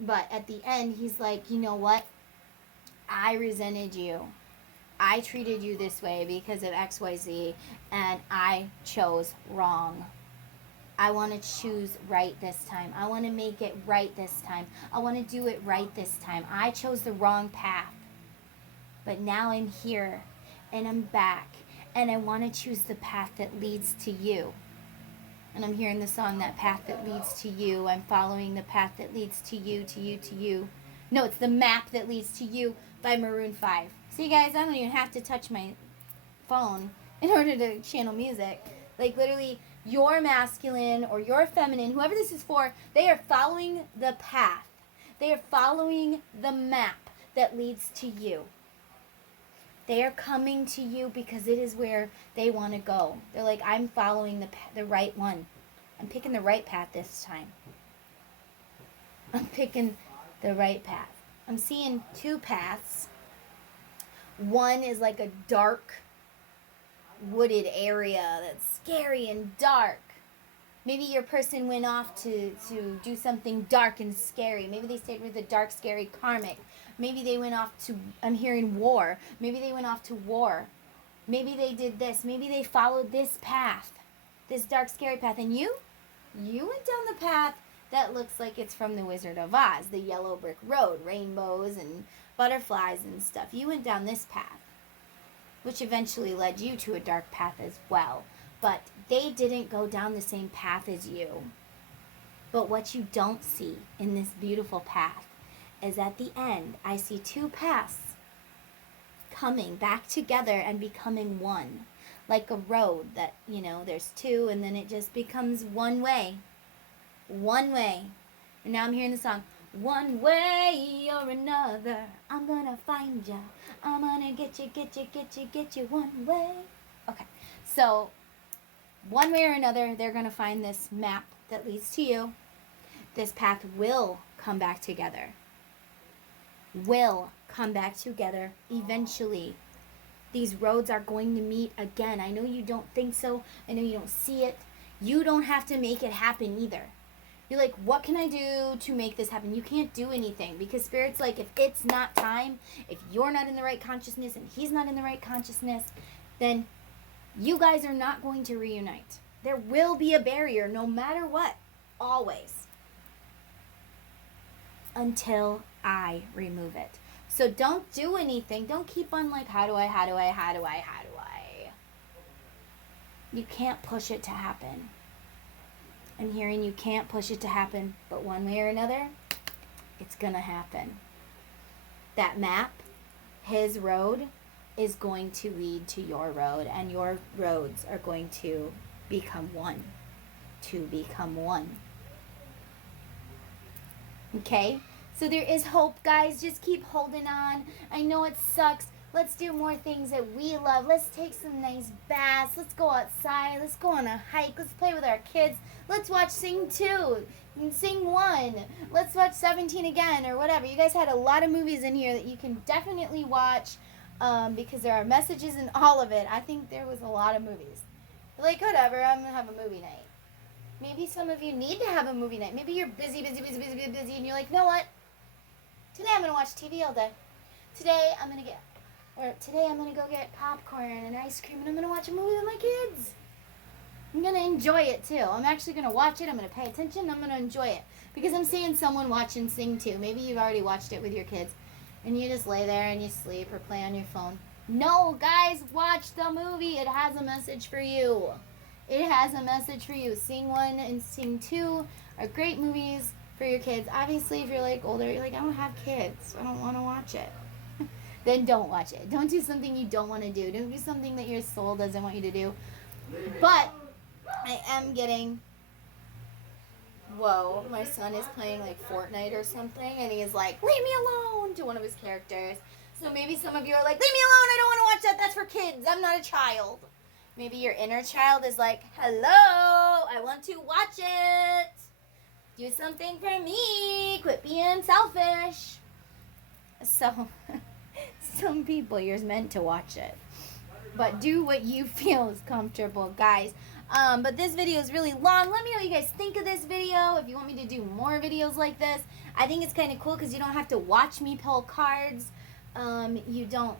But at the end, he's like, you know what? I resented you. I treated you this way because of XYZ, and I chose wrong. I want to choose right this time. I want to make it right this time. I want to do it right this time. I chose the wrong path. But now I'm here, and I'm back, and I want to choose the path that leads to you. And I'm hearing the song, That Path That Leads to You. I'm following the path that leads to you, to you, to you. No, it's The Map That Leads to You by Maroon 5. See, guys, I don't even have to touch my phone in order to channel music. Like, literally, your masculine or your feminine, whoever this is for, they are following the path. They are following the map that leads to you. They are coming to you because it is where they want to go. They're like, I'm following the right one. I'm picking the right path this time. I'm picking the right path. I'm seeing two paths. One is like a dark, wooded area that's scary and dark. Maybe your person went off to do something dark and scary. Maybe they stayed with the dark, scary karmic. Maybe they went off to, I'm hearing war. Maybe they went off to war. Maybe they did this. Maybe they followed this path, this dark, scary path. And you went down the path that looks like it's from the Wizard of Oz, the yellow brick road, rainbows and butterflies and stuff. You went down this path, which eventually led you to a dark path as well. But they didn't go down the same path as you. But what you don't see in this beautiful path is at the end, I see two paths coming back together and becoming one. Like a road that, you know, there's two and then it just becomes one way. One way. And now I'm hearing the song, one way or another, I'm gonna find ya. I'm gonna get you one way. Okay, so one way or another, they're gonna find this map that leads to you. This path will come back together. Will come back together eventually. These roads are going to meet again. I know you don't think so. I know you don't see it. You don't have to make it happen either. You're like, what can I do to make this happen? You can't do anything because Spirit's like, if it's not time, if you're not in the right consciousness and he's not in the right consciousness, then you guys are not going to reunite. There will be a barrier no matter what, always, until I remove it. So don't do anything. Don't keep on like, how do I? You can't push it to happen. I'm hearing you can't push it to happen, but one way or another, it's gonna happen. That map, his road, is going to lead to your road, and your roads are going to become one. Okay? So there is hope, guys. Just keep holding on. I know it sucks. Let's do more things that we love. Let's take some nice baths. Let's go outside. Let's go on a hike. Let's play with our kids. Let's watch Sing 2 and Sing 1. Let's watch 17 again or whatever. You guys had a lot of movies in here that you can definitely watch because there are messages in all of it. I think there was a lot of movies. Like, whatever. I'm going to have a movie night. Maybe some of you need to have a movie night. Maybe you're busy, and you're like, you know what? Today I'm going to watch TV all day. Today I'm going to go get popcorn and ice cream, and I'm going to watch a movie with my kids. I'm going to enjoy it, too. I'm actually going to watch it. I'm going to pay attention. I'm going to enjoy it. Because I'm seeing someone watching Sing 2. Maybe you've already watched it with your kids, and you just lay there and you sleep or play on your phone. No, guys, watch the movie. It has a message for you. It has a message for you. Sing 1 and Sing 2 are great movies for your kids. Obviously, if you're like older, you're like, I don't have kids. I don't want to watch it. Then don't watch it. Don't do something you don't want to do. Don't do something that your soul doesn't want you to do. But I am getting... Whoa, my son is playing like Fortnite or something, and he's like, leave me alone, to one of his characters. So maybe some of you are like, leave me alone, I don't want to watch that. That's for kids. I'm not a child. Maybe your inner child is like, hello, I want to watch it. Do something for me. Quit being selfish. So, some people, you're meant to watch it. But do what you feel is comfortable, guys. But this video is really long. Let me know what you guys think of this video. If you want me to do more videos like this. I think it's kind of cool because you don't have to watch me pull cards. You don't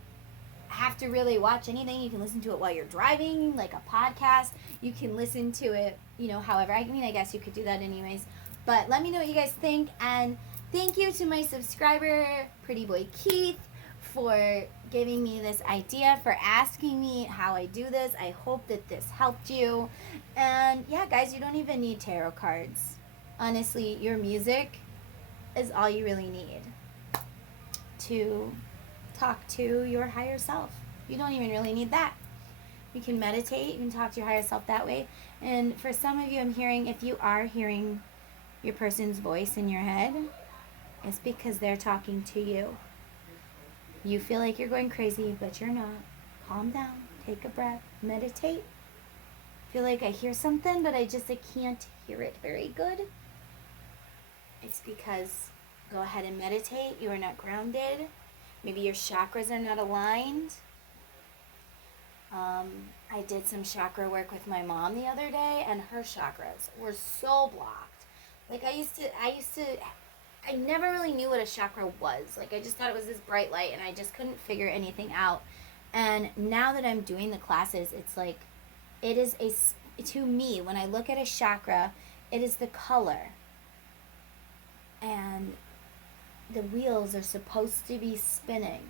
have to really watch anything. You can listen to it while you're driving, like a podcast. You can listen to it, however. I mean, I guess you could do that anyways. But let me know what you guys think. And thank you to my subscriber, Pretty Boy Keith, for giving me this idea, for asking me how I do this. I hope that this helped you. And yeah, guys, you don't even need tarot cards. Honestly, your music is all you really need to talk to your higher self. You don't even really need that. You can meditate, you can talk to your higher self that way. And for some of you, I'm hearing, if you are hearing your person's voice in your head, it's because they're talking to you. You feel like you're going crazy, but you're not. Calm down, take a breath, meditate. Feel like I hear something, but I can't hear it very good. It's because go ahead and meditate. You are not grounded. Maybe your chakras are not aligned. I did some chakra work with my mom the other day, and her chakras were so blocked. Like I never really knew what a chakra was. Like I just thought it was this bright light, and I just couldn't figure anything out. And now that I'm doing the classes, it's like, it is to me, when I look at a chakra, it is the color. And the wheels are supposed to be spinning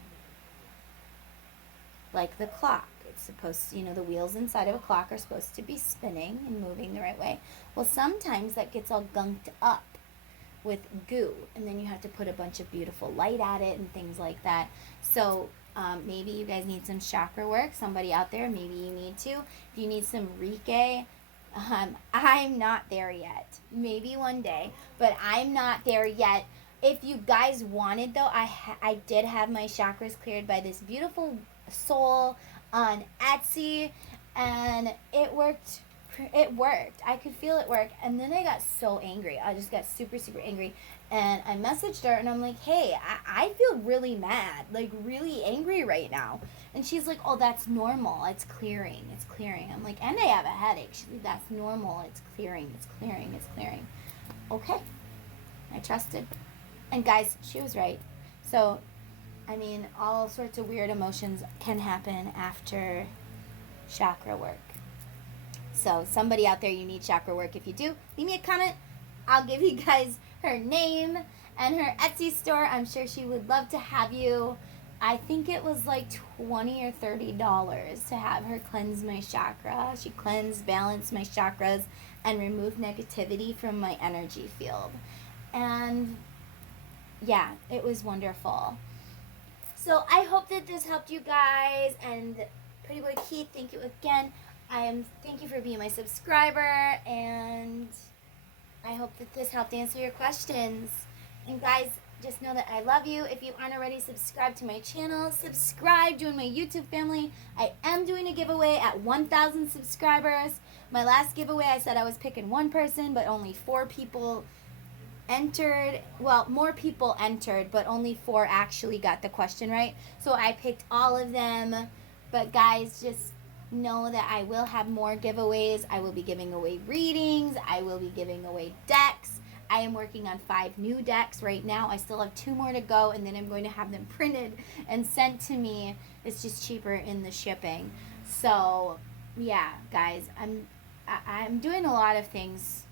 like the clock. It's supposed to, the wheels inside of a clock are supposed to be spinning and moving the right way. Well, sometimes that gets all gunked up with goo, and then you have to put a bunch of beautiful light at it and things like that. So maybe you guys need some chakra work. Somebody out there, maybe you need to. If you need some Reiki, I'm not there yet. Maybe one day, but I'm not there yet. If you guys wanted, though, I did have my chakras cleared by this beautiful soul on Etsy, and it worked. It worked. I could feel it work, and then I got so angry. I just got super, super angry, and I messaged her, and I'm like, hey, I feel really mad, like really angry right now. And she's like, oh, that's normal. It's clearing. I'm like, and I have a headache. She's like, that's normal. It's clearing. okay. I trusted. And guys, she was right. So, I mean, all sorts of weird emotions can happen after chakra work. So, somebody out there, you need chakra work. If you do, leave me a comment. I'll give you guys her name and her Etsy store. I'm sure she would love to have you. I think it was like $20 or $30 to have her cleanse my chakra. She cleansed, balanced my chakras, and removed negativity from my energy field. And yeah, it was wonderful. So I hope that this helped you guys. And Pretty Boy Keith, thank you again. Thank you for being my subscriber, and I hope that this helped answer your questions. And guys, just know that I love you. If you aren't already subscribed to my channel, subscribe, join my YouTube family. I am doing a giveaway at 1,000 subscribers. My last giveaway, I said I was picking one person, but only 4 people entered. Well, more people entered, but only 4 actually got the question right. So I picked all of them. But guys, just know that I will have more giveaways. I will be giving away readings. I will be giving away decks. I am working on 5 new decks right now. I still have 2 more to go, and then I'm going to have them printed and sent to me. It's just cheaper in the shipping. So yeah, guys, I'm doing a lot of things.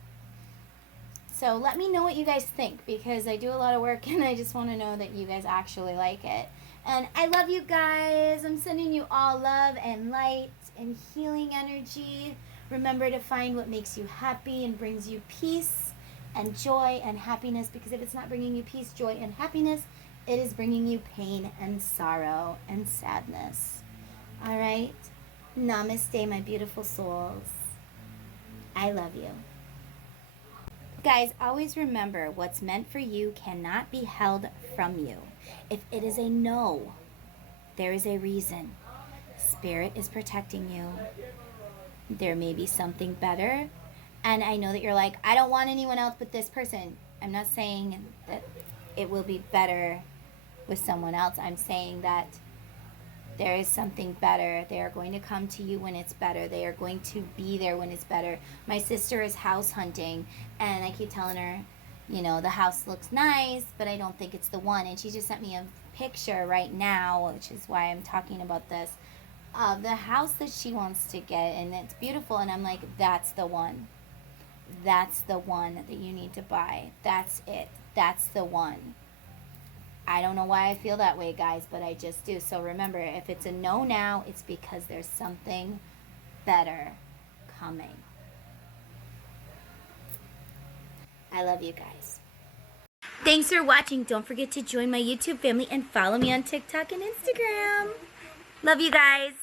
So let me know what you guys think, because I do a lot of work and I just want to know that you guys actually like it. And I love you guys. I'm sending you all love and light and healing energy. Remember to find what makes you happy and brings you peace and joy and happiness, because if it's not bringing you peace, joy, and happiness, it is bringing you pain and sorrow and sadness. All right? Namaste, my beautiful souls. I love you. Guys, always remember, what's meant for you cannot be held from you. If it is a no, there is a reason. Spirit is protecting you. There may be something better. And I know that you're like, I don't want anyone else but this person. I'm not saying that it will be better with someone else. I'm saying that there is something better. They are going to come to you when it's better. They are going to be there when it's better. My sister is house hunting, and I keep telling her, you know, the house looks nice, but I don't think it's the one. And she just sent me a picture right now, which is why I'm talking about this, of the house that she wants to get, and it's beautiful. And I'm like, that's the one. That's the one that you need to buy. That's it. That's the one. I don't know why I feel that way, guys, but I just do. So remember, if it's a no now, it's because there's something better coming. I love you guys. Thanks for watching. Don't forget to join my YouTube family and follow me on TikTok and Instagram. Love you guys.